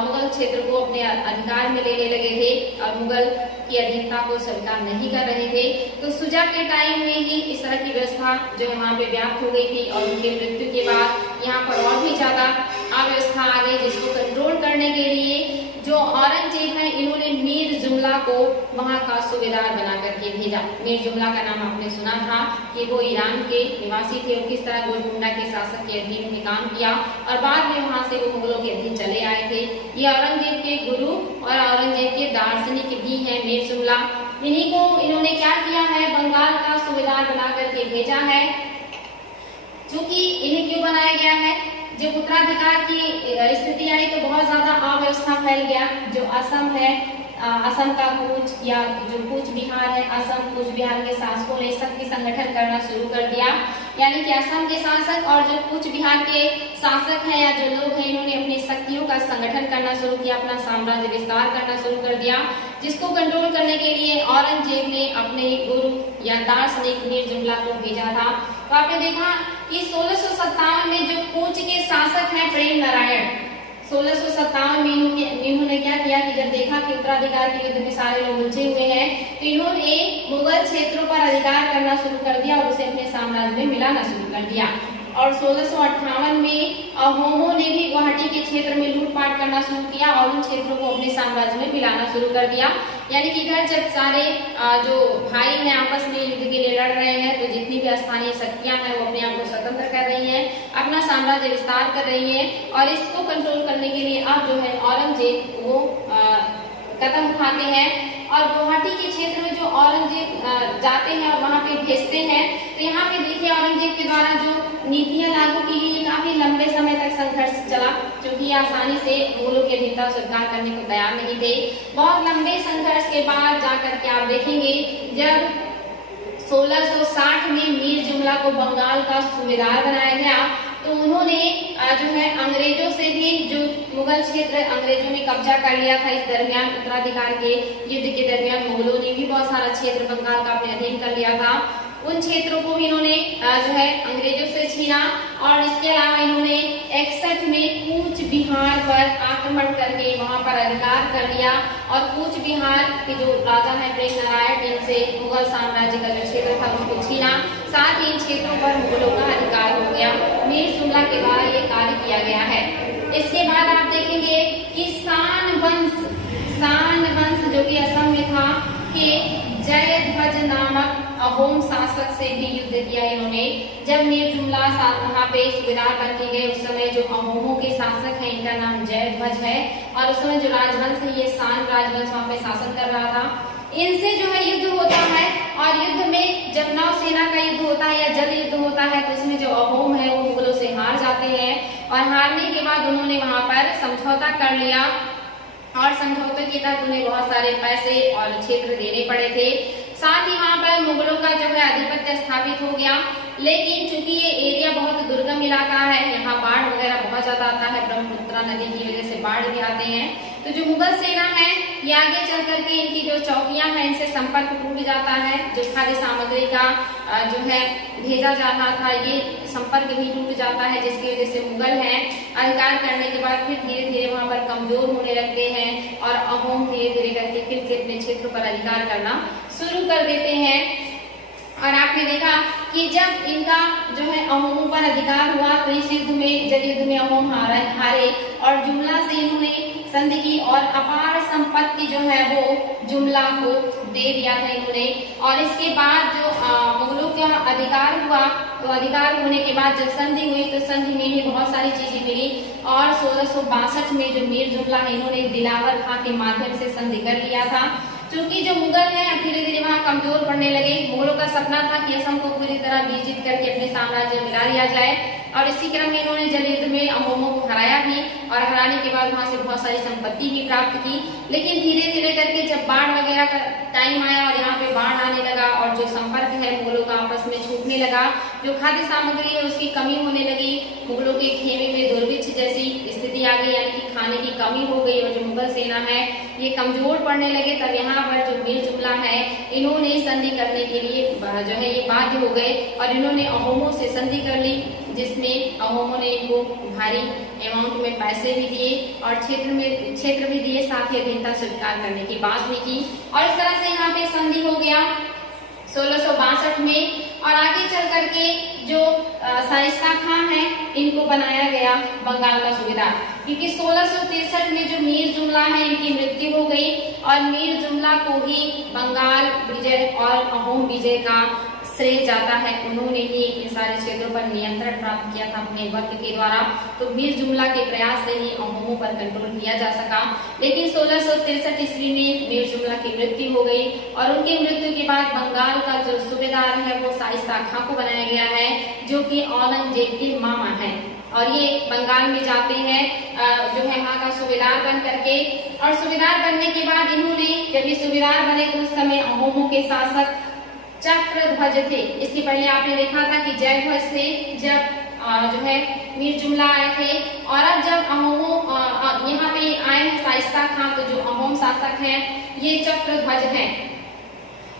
मुगल क्षेत्र को अपने अधिकार में लेने लगे थे और मुगल की अधीनता को स्वीकार नहीं कर रहे थे। तो शुजा के टाइम में ही इस तरह की व्यवस्था जो यहाँ पे व्याप्त हो गई थी और उनके मृत्यु के बाद यहाँ पर और भी ज्यादा अव्यवस्था आ गई, जिसको कंट्रोल करने के लिए जो औरंगजेब है इन्होंने मीर जुमला को वहां का सूबेदार बना करके भेजा। मीर जुमला का नाम आपने सुना था कि वो ईरान के निवासी थे और किस तरह गोलकुंडा के शासक के अधीन में काम किया और बाद में वहां से वो मुगलों के अधीन चले आए थे। ये औरंगजेब के गुरु और औरंगजेब के दार्शनिक भी हैं मीर जुमला। इन्हीं को इन्होंने क्या किया है, बंगाल का सूबेदार बना करके भेजा है। चूंकि इन्हें क्यों बनाया गया है, जब उत्तराधिकार की स्थिति आई तो बहुत ज्यादा अव्यवस्था फैल गया। जो असम है, असम का कूच या जो कूच बिहार है, असम कूच बिहार के शासकों ने शक्ति संगठन करना शुरू कर दिया। यानी कि असम के शासक और जो कूच बिहार के शासक हैं या जो लोग हैं इन्होंने अपनी शक्तियों का संगठन करना शुरू किया, अपना साम्राज्य विस्तार करना शुरू कर दिया, जिसको कंट्रोल करने के लिए औरंगजेब ने अपने गुरु या दार्शनिक मीर जुमला को भेजा था। तो आपने देखा कि 1657 में जो कूच के शासक हैं प्रेम नारायण, 1657 में इन्होंने क्या किया कि जब देखा कि उत्तराधिकार के युद्ध में सारे लोग उलझे हुए हैं तो इन्होंने मुगल क्षेत्रों पर अधिकार करना शुरू कर दिया और उसे अपने साम्राज्य में मिलाना शुरू कर दिया। और 1658 में अहोमों ने भी गुवाहाटी के क्षेत्र में लूटपाट करना शुरू किया और उन क्षेत्रों को अपने साम्राज्य में मिलाना शुरू कर दिया। यानी कि घर जब सारे जो भाई हैं आपस में युद्ध के लिए लड़ रहे हैं तो जितनी भी स्थानीय शक्तियां हैं वो अपने आप को स्वतंत्र कर रही हैं, अपना साम्राज्य विस्तार कर रही हैं और इसको कंट्रोल करने के लिए अब जो है औरंगजेब वो कदम उठाते हैं। और गुवाहाटी के क्षेत्र में जो औरंगजेब जाते हैं और वहां पे भेजते हैं तो यहाँ पे देखिए औरंगजेब के द्वारा जो नीतियां लागू की गई काफी लंबे समय तक संघर्ष चला, क्योंकि आसानी से मुगलों की अधीनता स्वीकार करने को तैयार नहीं थे। बहुत लंबे संघर्ष के बाद जाकर के आप देखेंगे जब 1660 में मीर जुमला को बंगाल का सूबेदार बनाया गया तो उन्होंने जो है अंग्रेजों से भी, जो मुगल क्षेत्र अंग्रेजों ने कब्जा कर लिया था इस दरमियान उत्तराधिकार के युद्ध के दरमियान मुगलों ने भी बहुत सारा क्षेत्र बंगाल का अपने अधीन कर लिया था, उन क्षेत्रों को भी इन्होंने जो है अंग्रेजों से छीना। और इसके अलावा इन्होंने 61 में कूच बिहार पर आक्रमण करके वहां पर अधिकार कर लिया और कूच बिहार के जो राजा है प्रेम नारायण, इनसे मुगल साम्राज्य का जो क्षेत्र था उसको छीना, साथ ही इन क्षेत्रों पर मुगलों का अधिकार हो गया। मीर जुमला के द्वारा ये कार्य किया गया है। इसके बाद आप देखेंगे कि सान वंश जो कि असम में था के जयध्वज नामक अहोम शासक से भी युद्ध किया इन्होंने। जब मीर जुमला वहां पे सूबेदार बन के गए उस समय जो अहोमों के शासक हैं इनका नाम जयध्वज है और उस समय जो राजवंश है ये सान राजवंश वहां पे शासन कर रहा था। इनसे जो है युद्ध होता है और युद्ध में जब नौसेना का युद्ध होता है या जल युद्ध होता है तो इसमें जो अहोम है वो मुगलों से हार जाते हैं और हारने के बाद उन्होंने वहां पर समझौता कर लिया और समझौते के तहत उन्हें बहुत सारे पैसे और क्षेत्र देने पड़े थे। साथ ही वहां पर मुगलों का जो है आधिपत्य स्थापित हो गया। लेकिन चूंकि ये एरिया बहुत दुर्गम इलाका है, यहाँ बाढ़ वगैरह बहुत ज्यादा आता है, ब्रह्मपुत्र नदी की वजह से बाढ़ भी आते हैं तो जो मुगल सेना है ये आगे चल करके इनकी जो चौकियां हैं इनसे संपर्क टूट जाता है। जो खाद्य सामग्री का जो है भेजा जा रहा था ये संपर्क भी टूट जाता है, जिसकी वजह से मुगल हैं अधिकार करने के बाद फिर धीरे धीरे वहां पर कमजोर होने लगते हैं और अहोम धीरे धीरे करके फिर से अपने क्षेत्र पर अधिकार करना शुरू कर देते हैं। और आपने देखा कि जब इनका जो है अहोमों पर अधिकार हुआ तो इस युद्ध में जल युद्ध में अहोम हारे और जुमला से इन्होंने संधि की और अपार संपत्ति जो है वो जुमला को दे दिया था इन्होंने। और इसके बाद जो मुगलों का अधिकार हुआ तो अधिकार होने के बाद जब संधि हुई तो संधि में भी बहुत सारी चीजें मिली और 1662 में जो मीर जुमला है इन्होंने दिलावर खां के माध्यम से संधि कर लिया था। क्योंकि जो मुगल हैं धीरे धीरे वहां कमजोर पड़ने लगे। मुगलों का सपना था कि असम को पूरी तरह विजित करके अपने साम्राज्य मिला लिया जाए और इसी क्रम में इन्होंने जल युद्ध में अहोमों को हराया भी और हराने के बाद वहां से बहुत सारी संपत्ति भी प्राप्त की। लेकिन धीरे धीरे करके जब बाढ़ वगैरह का टाइम आया और यहाँ पे बाढ़ आने लगा और जो संपर्क है मुगलों का आपस में छूटने लगा, जो खाद्य सामग्री है उसकी कमी होने लगी, मुगलों के खेमे में दुर्भिक्ष जैसी स्थिति आ गई, यानी कि खाने की कमी हो गई और जो मुगल सेना है ये कमजोर पड़ने लगे। तब यहाँ पर जो मीर जुमला है इन्होंने संधि करने के लिए जो है ये बाध्य हो गए और इन्होंने अहोमों से संधि कर ली, जिसमें अहोमों ने इनको भारी अमाउंट में पैसे भी दिए और क्षेत्र भी दिए, साथ ही अधीनता स्वीकार करने की बात भी की और इस तरह से यहाँ पे संधि हो गया 1662 में। और आगे चल करके जो शाइस्ता खां है इनको बनाया गया बंगाल का सूबेदार, क्योंकि 1663 में जो मीर जुमला है इनकी मृत्यु हो गई और मीर जुमला को ही बंगाल विजय और अहोम विजय का श्रेय जाता है। उन्होंने ही इन सारे क्षेत्रों पर नियंत्रण प्राप्त किया था अपने वर्ग के द्वारा। तो मीर जुमला के प्रयास से ही अहोमों पर कंट्रोल किया जा सका। लेकिन 1663 ईस्वी में मीर जुमला की मृत्यु हो गई और उनकी मृत्यु के बाद बंगाल का जो सूबेदार है वो शाइस्ता खां को बनाया गया है, जो कि औरंगजेब के मामा है और ये बंगाल में जाते हैं जो है वहाँ का सूबेदार बन करके। और सूबेदार बनने के बाद इन्होंने जब ये सूबेदार बने तो उस समय अहोमों के शासक चक्रध्वज थे। इसके पहले आपने देखा था कि जयध्वज थे जब जो है मीर जुमला आए थे और अब जब अहोमों यहाँ पे आए हैं शाइस्ता खां, तो जो अहोम शासक हैं ये चक्रध्वज हैं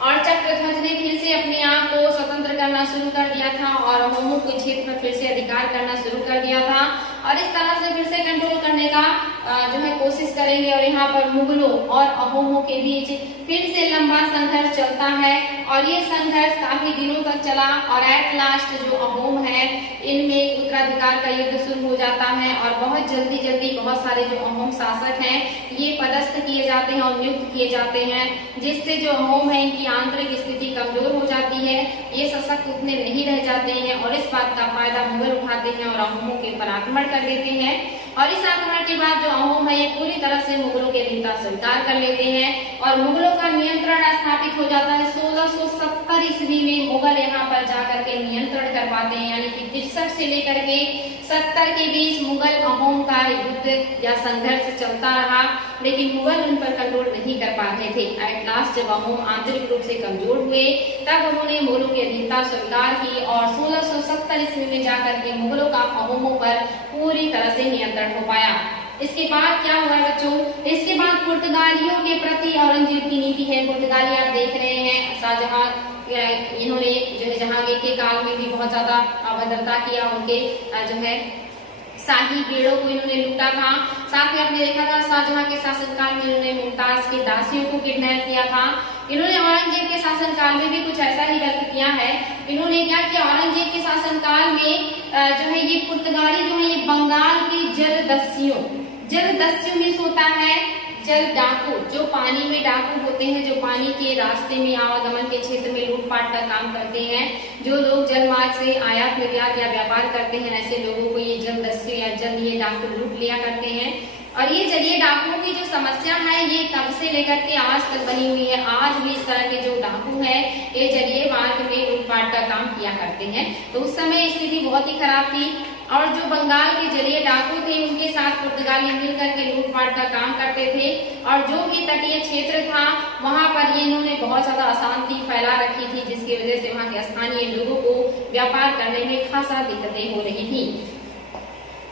और चक्रध्वज ने फिर से अपने आप को स्वतंत्र करना शुरू कर दिया था और अहोमों के क्षेत्र पर फिर से अधिकार करना शुरू कर दिया था और इस तरह से फिर से कंट्रोल करने का जो है कोशिश करेंगे। और यहाँ पर मुगलों और अहोमों के बीच फिर से लंबा संघर्ष चलता है और ये संघर्ष काफी दिनों तक चला और एट लास्ट जो अहोम है इनमें उत्तराधिकार का युद्ध शुरू हो जाता है और बहुत जल्दी बहुत सारे जो अहोम शासक हैं ये पदस्थ किए जाते हैं और नियुक्त किए जाते हैं, जिससे जो अहोम है इनकी आंतरिक स्थिति कमजोर हो जाती है, ये सशक्त उतने नहीं रह जाते हैं और इस बात का फायदा मुगल उठाते हैं और अहोमों के ऊपर आक्रमण कर देते हैं। और इस आक्रमण के बाद जो अहोम है ये पूरी तरह से मुगलों के अधीनता स्वीकार कर लेते हैं और मुगलों का नियंत्रण स्थापित हो जाता है। 1670 ईस्वी में मुगल यहाँ पर जाकर के नियंत्रण कर पाते हैं, यानी कि 63 से लेकर के 70 के बीच मुगल अहोम का युद्ध या संघर्ष चलता रहा, लेकिन मुगल उन पर कंट्रोल नहीं कर पा रहे थे। एट लास्ट जब अहोम आंतरिक रूप से कमजोर हुए तब उन्होंने मुगलों की अधीनता स्वीकार की और 1670 ईस्वी में जाकर के मुगलों का अहोमों पर पूरी तरह से नियंत्रण हो पाया। इसके बाद क्या हुआ बच्चों, इसके बाद पुर्तगालियों के प्रति औरंगजेब की नीति है। पुर्तगाली आप देख रहे हैं शाहजहां इन्होंने जो है जहांगीर के काल में भी बहुत ज्यादा अभद्रता किया, उनके जो है शाही बेड़ों को इन्होंने लूटा था। साथ में आपने देखा था शाहजहां के शासनकाल में इन्होंने मुमताज के दासियों को किडनैप किया था। इन्होंने औरंगजेब के शासनकाल में भी कुछ ऐसा ही वर्क किया है। इन्होंने क्या किया, औरंगजेब के शासनकाल में जो है ये पुर्तगाली जो है ये बंगाल की जलदस्युओं मीन्स होता है जल डाकू, जो पानी में डाकू होते हैं, जो पानी के रास्ते में आवागमन के क्षेत्र में लूटपाट का काम करते हैं, जो लोग जलमार्ग से आयात निर्यात या व्यापार करते हैं, ऐसे लोगों को ये जलदस्यु या ये डाकू लूट लिया करते हैं। और ये जलीय डाकुओं की जो समस्या है ये तब से लेकर के आज तक बनी हुई है। आज भी इस तरह के जो डाकू हैं ये जलीय मार्ग में लूटपाट का काम किया करते हैं। तो उस समय स्थिति बहुत ही खराब थी और जो बंगाल के जलीय डाकू थे उनके साथ पुर्तगाली मिलकर के लूटपाट का काम करते थे और जो भी तटीय क्षेत्र था वहां पर ये इन्होंने बहुत ज्यादा अशांति फैला रखी थी, जिसकी वजह से वहां के स्थानीय लोगों को व्यापार करने में खासा दिक्कतें हो रही थी।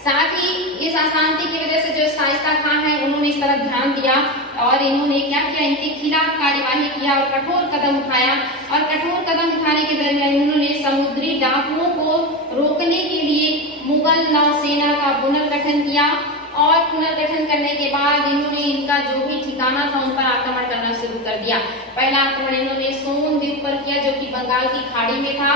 साथ ही इस अशांति की वजह से जो शाइस्ता खान है उन्होंने इस तरफ ध्यान दिया और इन्होंने क्या किया, इनके खिलाफ कार्यवाही किया और कठोर कदम उठाया। और कठोर कदम उठाने के दरमियान उन्होंने समुद्री डाकुओं को रोकने के लिए मुगल नौसेना का पुनर्गठन किया और पुनर्गठन करने के बाद इन्होंने इनका जो भी ठिकाना था उन पर आक्रमण करना शुरू कर दिया। पहला आक्रमण इन्होंने सोन द्वीप पर किया जो कि बंगाल की खाड़ी में था,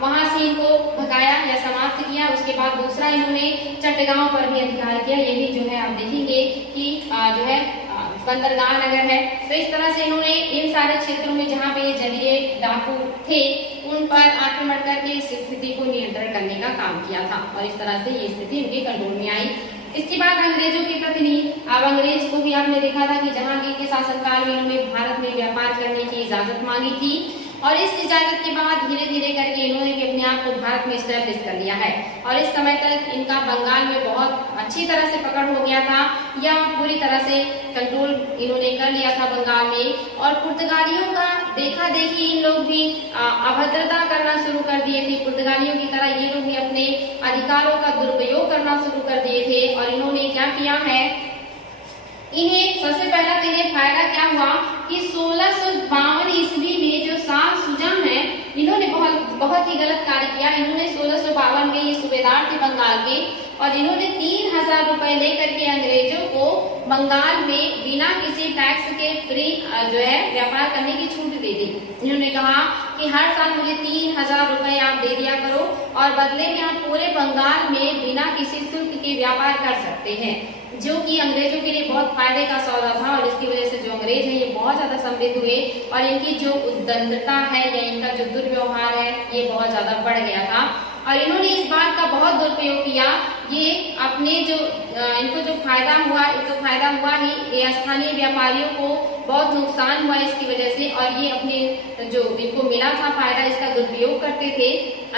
वहां से इनको भगाया या समाप्त किया। उसके बाद दूसरा इन्होंने चट्टगांव पर भी अधिकार किया। ये भी जो है आप देखेंगे कि जो है बंदरगाह नगर है। तो इस तरह से इन्होंने इन सारे क्षेत्रों में जहाँ पे ये जलीय डाकू थे उन पर आक्रमण करके इस स्थिति को नियंत्रण करने का काम किया था और इस तरह से ये स्थिति उनके कंट्रोल में आई। इसके बाद अंग्रेजों के प्रतिनिधि, अब अंग्रेज को भी आपने देखा था कि जहांगीर के शासनकाल में उन्होंने भारत में व्यापार करने की इजाजत मांगी थी और इस इजाजत के बाद धीरे धीरे करके इन्होंने भी अपने आप को भारत में स्टैब्लिश कर लिया है और इस समय तक इनका बंगाल में बहुत अच्छी तरह से पकड़ हो गया था या पूरी तरह से कंट्रोल इन्होंने कर लिया था बंगाल में। और पुर्तगालियों का देखा देखी इन लोग भी अभद्रता करना शुरू कर दिए थे। पुर्तगालियों की तरह ये लोग भी अपने अधिकारों का दुरुपयोग करना शुरू कर दिए थे और इन्होंने क्या किया है, इन्हें सबसे पहला तो इन्हें फायदा क्या हुआ कि 1652 ईस्वी में जो शाह सुजा है इन्होंने बहुत ही गलत कार्य किया। इन्होंने 1652 में ये सूबेदार थे बंगाल के और इन्होंने 3000 रुपए लेकर के अंग्रेजों को बंगाल में बिना किसी टैक्स के फ्री जो है व्यापार करने की छूट दे दी। इन्होंने कहा कि हर साल मुझे 3000 रुपए आप दे दिया करो और बदले में आप पूरे बंगाल में बिना किसी शुल्क के व्यापार कर सकते हैं, जो कि अंग्रेजों के लिए बहुत फायदे का सौदा था। और इसकी वजह से जो अंग्रेज हैं ये बहुत ज्यादा समृद्ध हुए और इनकी जो उद्दंडता है या इनका जो दुर्व्यवहार है ये बहुत ज्यादा बढ़ गया था और इन्होंने इस बात का बहुत दुरुपयोग किया। ये अपने जो इनको जो फायदा हुआ, इनको फायदा हुआ ही, ये स्थानीय व्यापारियों को बहुत नुकसान हुआ इसकी वजह से और ये अपने जो इनको मिला था फायदा इसका दुरुपयोग करते थे।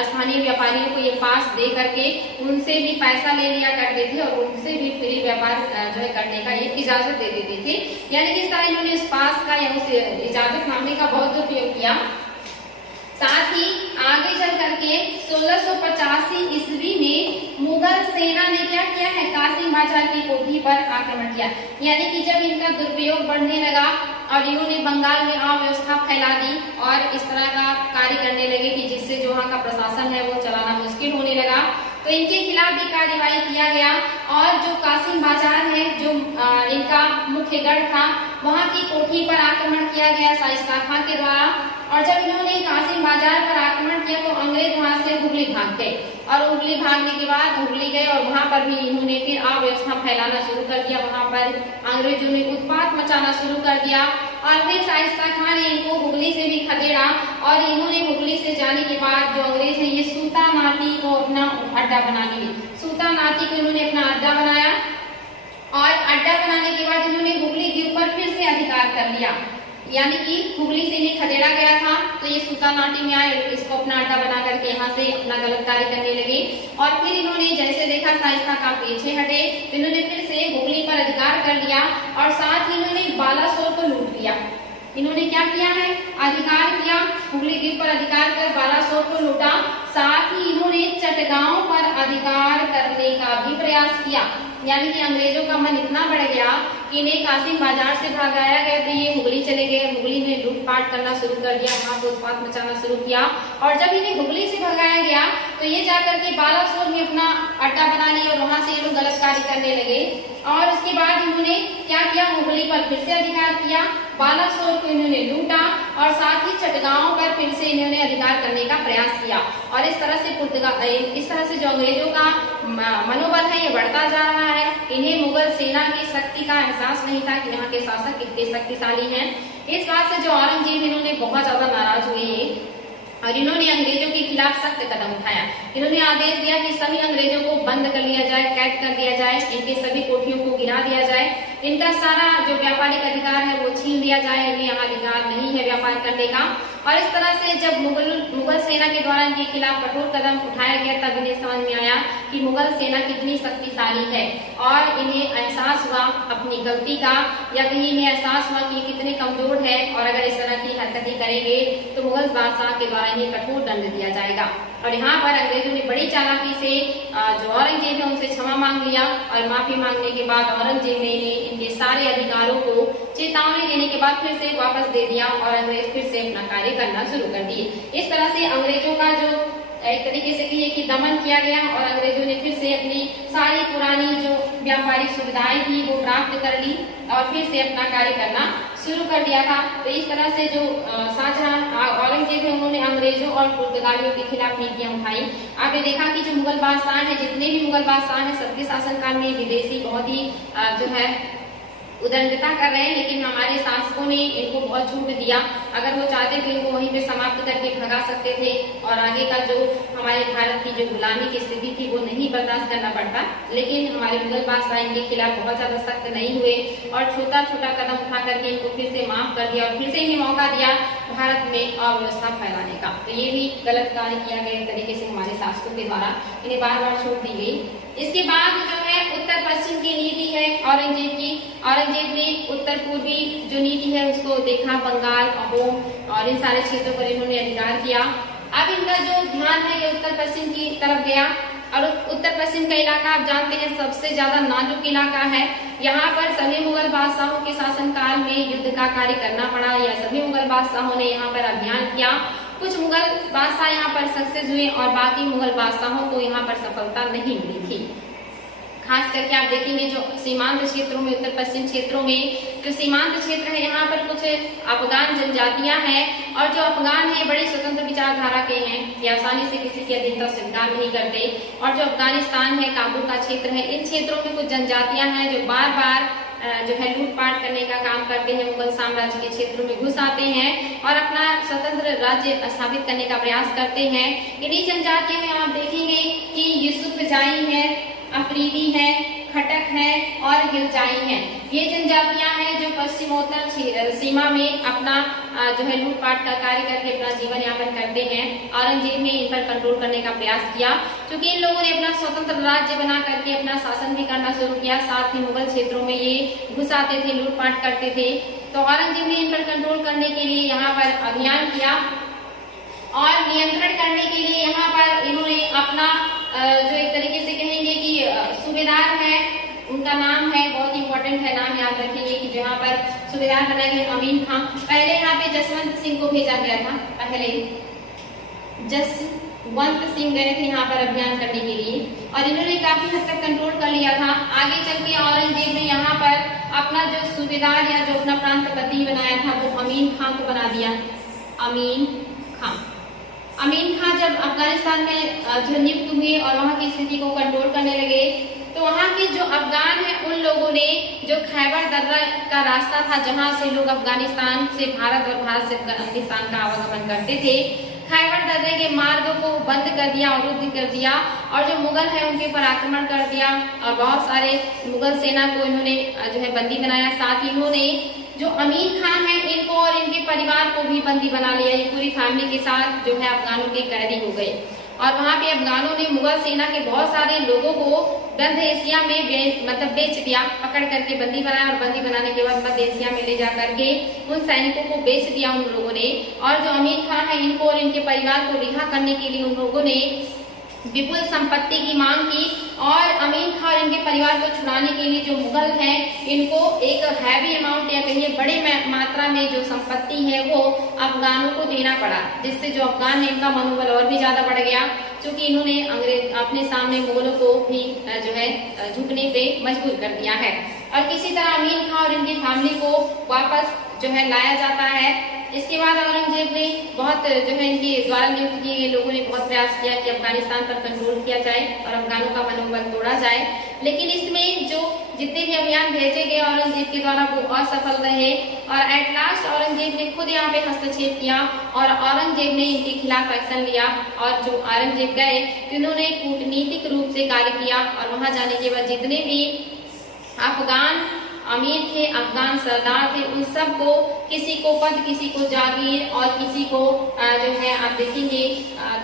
स्थानीय व्यापारियों को ये पास दे करके उनसे भी पैसा ले लिया करते थे और उनसे भी फ्री व्यापार जो है करने का ये इजाजत दे देते थे। यानी कि इस तरह इन्होंने उस पास का या उस इजाजतनामे का बहुत दुरुपयोग किया। साथ ही आगे चल करके 1685 ईस्वी में मुगल सेना ने क्या किया है, कासिम बाजार की कोठी पर आक्रमण किया। यानी कि जब इनका दुरुपयोग बढ़ने लगा और इन्होंने बंगाल में अव्यवस्था फैला दी और इस तरह का कार्य करने लगे कि जिससे जो वहाँ का प्रशासन है वो चलाना मुश्किल होने लगा, तो इनके खिलाफ भी कार्यवाही किया गया और जो कासिम बाजार है जो इनका मुख्य गढ़ था वहाँ की कोठी पर आक्रमण किया गया शाइस्ता खां के द्वारा। और जब इन्होंने कासिम बाजार पर आक्रमण किया तो अंग्रेज वहां से हुगली भाग गए और हुगली भागने के बाद हुगली गए और वहां पर भी इन्होंने फिर अव्यवस्था फैलाना शुरू कर दिया। वहां पर अंग्रेजों ने उत्पात मचाना शुरू कर दिया और फिर शाइस्ता खां ने इनको हुगली से भी खदेड़ा और इन्होंने हुगली से जाने के बाद जो अंग्रेज है ये सूता नाटी को अपना अड्डा बना लिए। सूता नाटी को इन्होंने अपना अड्डा बनाया और अड्डा बनाने के बाद इन्होंने हुगली के ऊपर फिर से अधिकार कर लिया। यानी कि हुगली से इन्हें खदेड़ा गया था तो ये सूता नाटी में आए, इसको अपना अड्डा बना करके यहाँ से अपना गलत कार्य करने लगे और फिर इन्होंने जैसे देखा शाइस्ता खां पीछे हटे तो इन्होंने फिर से हुगली पर अधिकार कर लिया और साथ ही इन्होंने बालासोर को लूट लिया। इन्होंने क्या किया है, अधिकार किया, हुगली द्वीप पर अधिकार कर बालासोर को लूटा। साथ ही इन्होंने चटगांव पर अधिकार करने का भी प्रयास किया। यानी कि अंग्रेजों का मन इतना बढ़ गया कि इन्हें कासिम बाजार से भगाया गया तो ये हुगली चले गए। हुगली में लूटपाट करना शुरू कर दिया, वहां पर उत्पात मचाना शुरू किया और जब इन्हें हुगली से भगाया गया तो ये जाकर के बालासोर में अपना अड्डा बना लिया और वहां से ये लोग गलत कार्य करने लगे। और उसके बाद इन्होंने क्या किया, हुगली पर फिर से अधिकार किया, बालासोर को इन्होंने लूटा और साथ ही चटगांव पर फिर से इन्होंने अधिकार करने का प्रयास किया। और इस तरह से जो अंग्रेजों का मनोबल है ये बढ़ता जा रहा है। इन्हें मुगल सेना की शक्ति का एहसास नहीं था कि यहाँ के शासक कितने शक्तिशाली हैं। इस बात से जो औरंगजेब इन्होंने बहुत ज्यादा नाराज हुए और इन्होंने अंग्रेजों के खिलाफ सख्त कदम उठाया। इन्होंने आदेश दिया कि सभी अंग्रेजों को बंद कर लिया जाए, कैद कर दिया जाए, इनके सभी कोठियों को गिरा दिया जाए, इनका सारा जो व्यापारिक अधिकार है वो छीन दिया जाए, इन्हें यहाँ अधिकार नहीं है व्यापार करने का। और इस तरह से जब मुगल सेना के द्वारा इनके खिलाफ कठोर कदम उठाया गया तब इन्हें समझ में आया कि मुगल सेना कितनी शक्तिशाली है और इन्हें एहसास हुआ अपनी गलती का, या कहीं इन्हें एहसास हुआ कि कितने कमजोर है और अगर इस तरह की हरकतें करेंगे तो मुगल बादशाह के द्वारा इन्हें कठोर दंड दिया जाएगा। और यहाँ पर अंग्रेजों ने बड़ी चालाकी से जो औरंगजेब है उनसे क्षमा मांग लिया और माफी मांगने के बाद औरंगजेब ने इन्हें इनके सारे अधिकारों को चेतावनी देने के बाद फिर से वापस दे दिया और अंग्रेज फिर से अपना कार्य करना शुरू कर दिए। इस तरह से अंग्रेजों का जो एक तरीके से कहिए कि दमन किया गया और अंग्रेजों ने फिर से अपनी सारी पुरानी जो व्यापारिक सुविधाएं थी वो प्राप्त कर ली और फिर से अपना कार्य करना शुरू कर दिया था। तो इस तरह से जो शाहजहां औरंगजेब है उन्होंने अंग्रेजों और पुर्तगालियों के खिलाफ नीतियां उठाई। आपने देखा कि जो मुगल बादशाह है, जितने भी मुगल बादशाह है, सबके शासनकाल में विदेशी बहुत ही जो है उदंडता कर रहे हैं, लेकिन हमारे शासकों ने इनको बहुत छूट दिया। अगर वो चाहते थे इनको वहीं पे समाप्त करके भगा सकते थे और आगे का जो हमारे भारत की जो गुलामी की स्थिति थी वो नहीं बर्दाश्त करना पड़ता। लेकिन हमारे मुगल बादशाह इनके खिलाफ बहुत ज्यादा सख्त नहीं हुए और छोटा छोटा कदम उठा करके इनको फिर से माफ कर दिया और फिर से इन्हें मौका दिया भारत में अव्यवस्था फैलाने का। तो ये भी गलत कार्य किया गया एक तरीके से हमारे शासकों के द्वारा, इन्हें बार बार छूट दी गई। इसके बाद जो है उत्तर पश्चिम की नीति है औरंगजेब की। औरंगजेब ने उत्तर पूर्वी जो नीति है उसको देखा, बंगाल, अहोम और इन सारे क्षेत्रों पर इन्होंने अधिकार किया। अब इनका जो ध्यान है ये उत्तर पश्चिम की तरफ गया और उत्तर पश्चिम का इलाका आप जानते हैं सबसे ज्यादा नाजुक इलाका है। यहाँ पर सभी मुगल बादशाहों के शासनकाल में युद्ध का कार्य करना पड़ा या सभी मुगल बादशाहों ने यहाँ पर अभियान किया। कुछ मुगल बादशाह यहाँ पर सक्सेस हुए और बाकी मुगल बादशाहों को यहाँ पर सफलता नहीं मिली थी। खास करके आप देखेंगे जो सीमांत क्षेत्रों में, उत्तर पश्चिम क्षेत्रों में जो सीमांत क्षेत्र है यहाँ पर कुछ अफगान जनजातियां हैं और जो अफगान है बड़ी स्वतंत्र विचारधारा के हैं, ये आसानी से किसी की अधीनता स्वीकार नहीं करते। और जो अफगानिस्तान है, काबुल का क्षेत्र है, इन क्षेत्रों में कुछ जनजातियां हैं जो बार बार जो है लूटपाट करने का काम करते हैं, मुगल साम्राज्य के क्षेत्रों में घुस आते हैं और अपना स्वतंत्र राज्य स्थापित करने का प्रयास करते हैं। इन्हीं जनजातियों में आप देखेंगे कि यूसुफजाई है, अफरीदी है, खटक है और गिरजाई है। ये जनजातियां हैं जो पश्चिमोत्तर सीमा में अपना जो है लूटपाट का कार्य करके अपना जीवन यापन करते हैं। औरंगजेब ने इन पर कंट्रोल करने का प्रयास किया क्योंकि इन लोगों ने अपना स्वतंत्र राज्य बना करके अपना शासन भी करना शुरू किया। साथ ही मुगल क्षेत्रों में ये घुस आते थे, लूटपाट करते थे। तो औरंगजेब ने इन पर कंट्रोल करने के लिए यहाँ पर अभियान किया और नियंत्रण करने के लिए यहाँ पर इन्होंने अपना जो एक तरीके से कहेंगे कि सूबेदार है, उनका नाम है, बहुत इंपॉर्टेंट है, नाम याद रखेंगे कि जहाँ पर सूबेदार बनाए गए अमीन खां। पहले यहाँ पे जसवंत सिंह को भेजा गया था, पहले जसवंत सिंह गए थे यहाँ पर अभियान करने के लिए और इन्होंने काफी हद तक कंट्रोल कर लिया था। आगे चल के औरंगजेब ने यहाँ पर अपना जो सूबेदार या जो अपना प्रांतपति बनाया था वो अमीन खां को बना दिया। अमीन खां जब अफगानिस्तान में जो नियुक्त हुए और वहाँ की स्थिति को कंट्रोल करने लगे तो वहाँ के जो अफगान है उन लोगों ने जो खैबर दर्रा का रास्ता था जहाँ से लोग अफगानिस्तान से भारत और भारत से अफगानिस्तान का आवागमन करते थे, खैबर दर्रे के मार्गों को बंद कर दिया, अवरुद्ध कर दिया और जो मुगल है उनके ऊपर आक्रमण कर दिया और बहुत सारे मुगल सेना को इन्होंने जो है बंदी बनाया। साथ ही इन्होंने जो अमीन खान है इनको और इनके परिवार को भी बंदी बना लिया। ये पूरी फैमिली के साथ जो है अफगानों के कैदी हो गए और वहाँ पे अफगानों ने मुगल सेना के बहुत सारे लोगों को मध्य एशिया में मतलब बेच दिया, पकड़ करके बंदी बनाया और बंदी बनाने के बाद मध्य एशिया में ले जा करके उन सैनिकों को बेच दिया उन लोगों ने। और जो अमीर खान है इनको और इनके परिवार को रिहा करने के लिए उन लोगों ने विपुल संपत्ति की मांग की और अमीन खान और इनके परिवार को छुड़ाने के लिए जो मुगल हैं इनको एक हैवी अमाउंट या कहिए बड़े मात्रा में जो संपत्ति है वो अफगानों को देना पड़ा, जिससे जो अफगान है इनका मनोबल और भी ज्यादा बढ़ गया क्योंकि इन्होंने अंग्रेज अपने सामने मुगलों को भी जो है झुकने पे मजबूर कर दिया है। और किसी तरह अमीन खान और इनकी फैमिली को वापस जो है लाया जाता है। इसके बाद औरंगजेब ने बहुत जो है इनके द्वारा नियुक्त किए गए लोगों ने बहुत प्रयास किया कि अफगानिस्तान पर कंट्रोल किया जाए और अफगानों का मनोबल तोड़ा जाए, लेकिन इसमें जो जितने भी अभियान भेजे गए औरंगजेब के द्वारा वो असफल रहे और एट लास्ट औरंगजेब ने खुद यहाँ पे हस्तक्षेप किया और औरंगजेब ने इनके खिलाफ एक्शन लिया। और जो औरंगजेब गए उन्होंने कूटनीतिक रूप से कार्य किया और वहां जाने के बाद जितने भी अफगान अमीर थे, अफगान सरदार थे, उन सबको किसी को पद, किसी को जागीर और किसी को जो है आप देखेंगे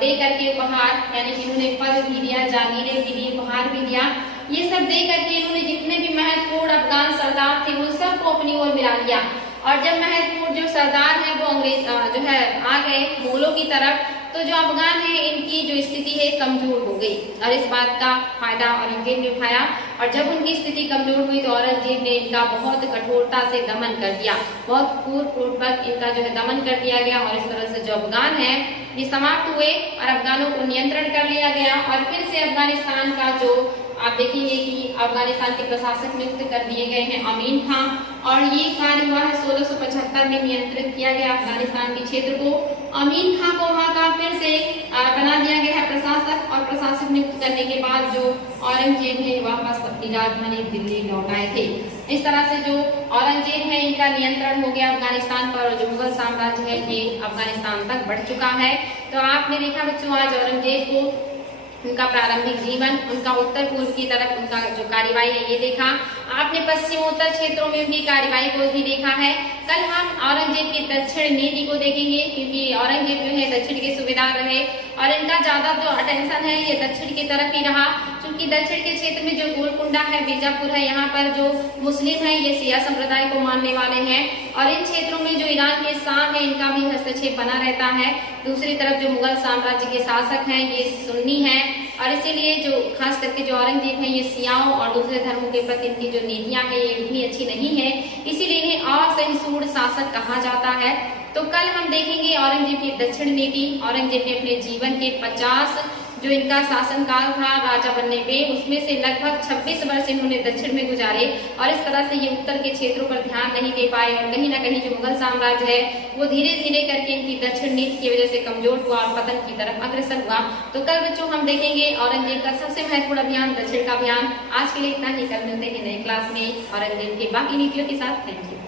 दे करके उपहार, यानी कि उन्होंने पद भी दिया, जागीरें भी दी, उपहार भी दिया ये सब दे करके इन्होंने जितने भी महत्वपूर्ण अफगान सरदार थे वो सबको अपनी ओर मिला लिया। और जब महत्वपूर्ण जो सरदार हैं वो अंग्रेज जो है आ गए मुगलों की तरफ, तो जो अफगान है इनकी जो स्थिति है कमजोर हो गई और इस बात का फायदा औरंगजेब ने उठाया। और जब उनकी स्थिति कमजोर हुई तो औरंगजेब ने इनका बहुत कठोरता से दमन कर दिया, बहुत क्रूरपूर्वक इनका जो है दमन कर दिया गया। और इस तरह से जो अफगान है ये समाप्त हुए और अफगानों को नियंत्रण कर लिया गया। और फिर से अफगानिस्तान का जो आप देखेंगे कि अफगानिस्तान के प्रशासक नियुक्त कर दिए गए हैं अमीन खां, और ये कार्य हुआ है 1675 में नियंत्रित किया गया अफगानिस्तान के क्षेत्र को। अमीन खां को वहां का फिर से बना दिया गया है प्रशासक, और प्रशासक नियुक्त करने के बाद जो औरंगजेब है वापस अपनी राजधानी दिल्ली लौट आए थे। इस तरह से जो औरंगजेब है इनका नियंत्रण हो गया अफगानिस्तान पर, और जो मुगल साम्राज्य है ये अफगानिस्तान तक बढ़ चुका है। तो आपने देखा बच्चों आज औरंगजेब को उनका प्रारंभिक जीवन, उनका उत्तर पूर्व की तरफ उनका जो कार्यवाही है ये देखा। आपने पश्चिमोत्तर क्षेत्रों में उनकी कार्यवाही को भी देखा है। कल हम औरंगजेब की दक्षिण नीति को देखेंगे, क्योंकि औरंगजेब जो है दक्षिण के सूबेदार रहे और इनका ज्यादा जो अटेंशन है ये दक्षिण की तरफ ही रहा। क्योंकि दक्षिण के क्षेत्र में जो गोलकुंडा है, बीजापुर है, यहाँ पर जो मुस्लिम है ये शिया संप्रदाय को मानने वाले हैं, और इन क्षेत्रों में जो ईरान के शाम है इनका भी हस्तक्षेप बना रहता है। दूसरी तरफ जो मुगल साम्राज्य के शासक हैं ये सुन्नी हैं, और इसीलिए जो खास करके जो औरंगजेब है ये शियाओं और दूसरे धर्मों के प्रति इनकी जो नीतियां हैं ये इतनी अच्छी नहीं है, इसीलिए इन्हें असहिष्णु शासक कहा जाता है। तो कल हम देखेंगे औरंगजेब की दक्षिण नीति। औरंगजेब ने अपने जीवन के 50 जो इनका शासनकाल था राजा बनने पे, उसमें से लगभग 26 वर्ष इन्होंने दक्षिण में गुजारे, और इस तरह से ये उत्तर के क्षेत्रों पर ध्यान नहीं दे पाए, और कहीं ना कहीं जो मुगल साम्राज्य है वो धीरे धीरे करके इनकी दक्षिण नीति की वजह से कमजोर हुआ और पतन की तरफ अग्रसर हुआ। तो कल बच्चों हम देखेंगे औरंगजेब का सबसे महत्वपूर्ण अभियान दक्षिण का अभियान। आज के लिए इतना ही, कल मिलते हैं नई क्लास में औरंगजेब के बाकी नीतियों के साथ। Thank you.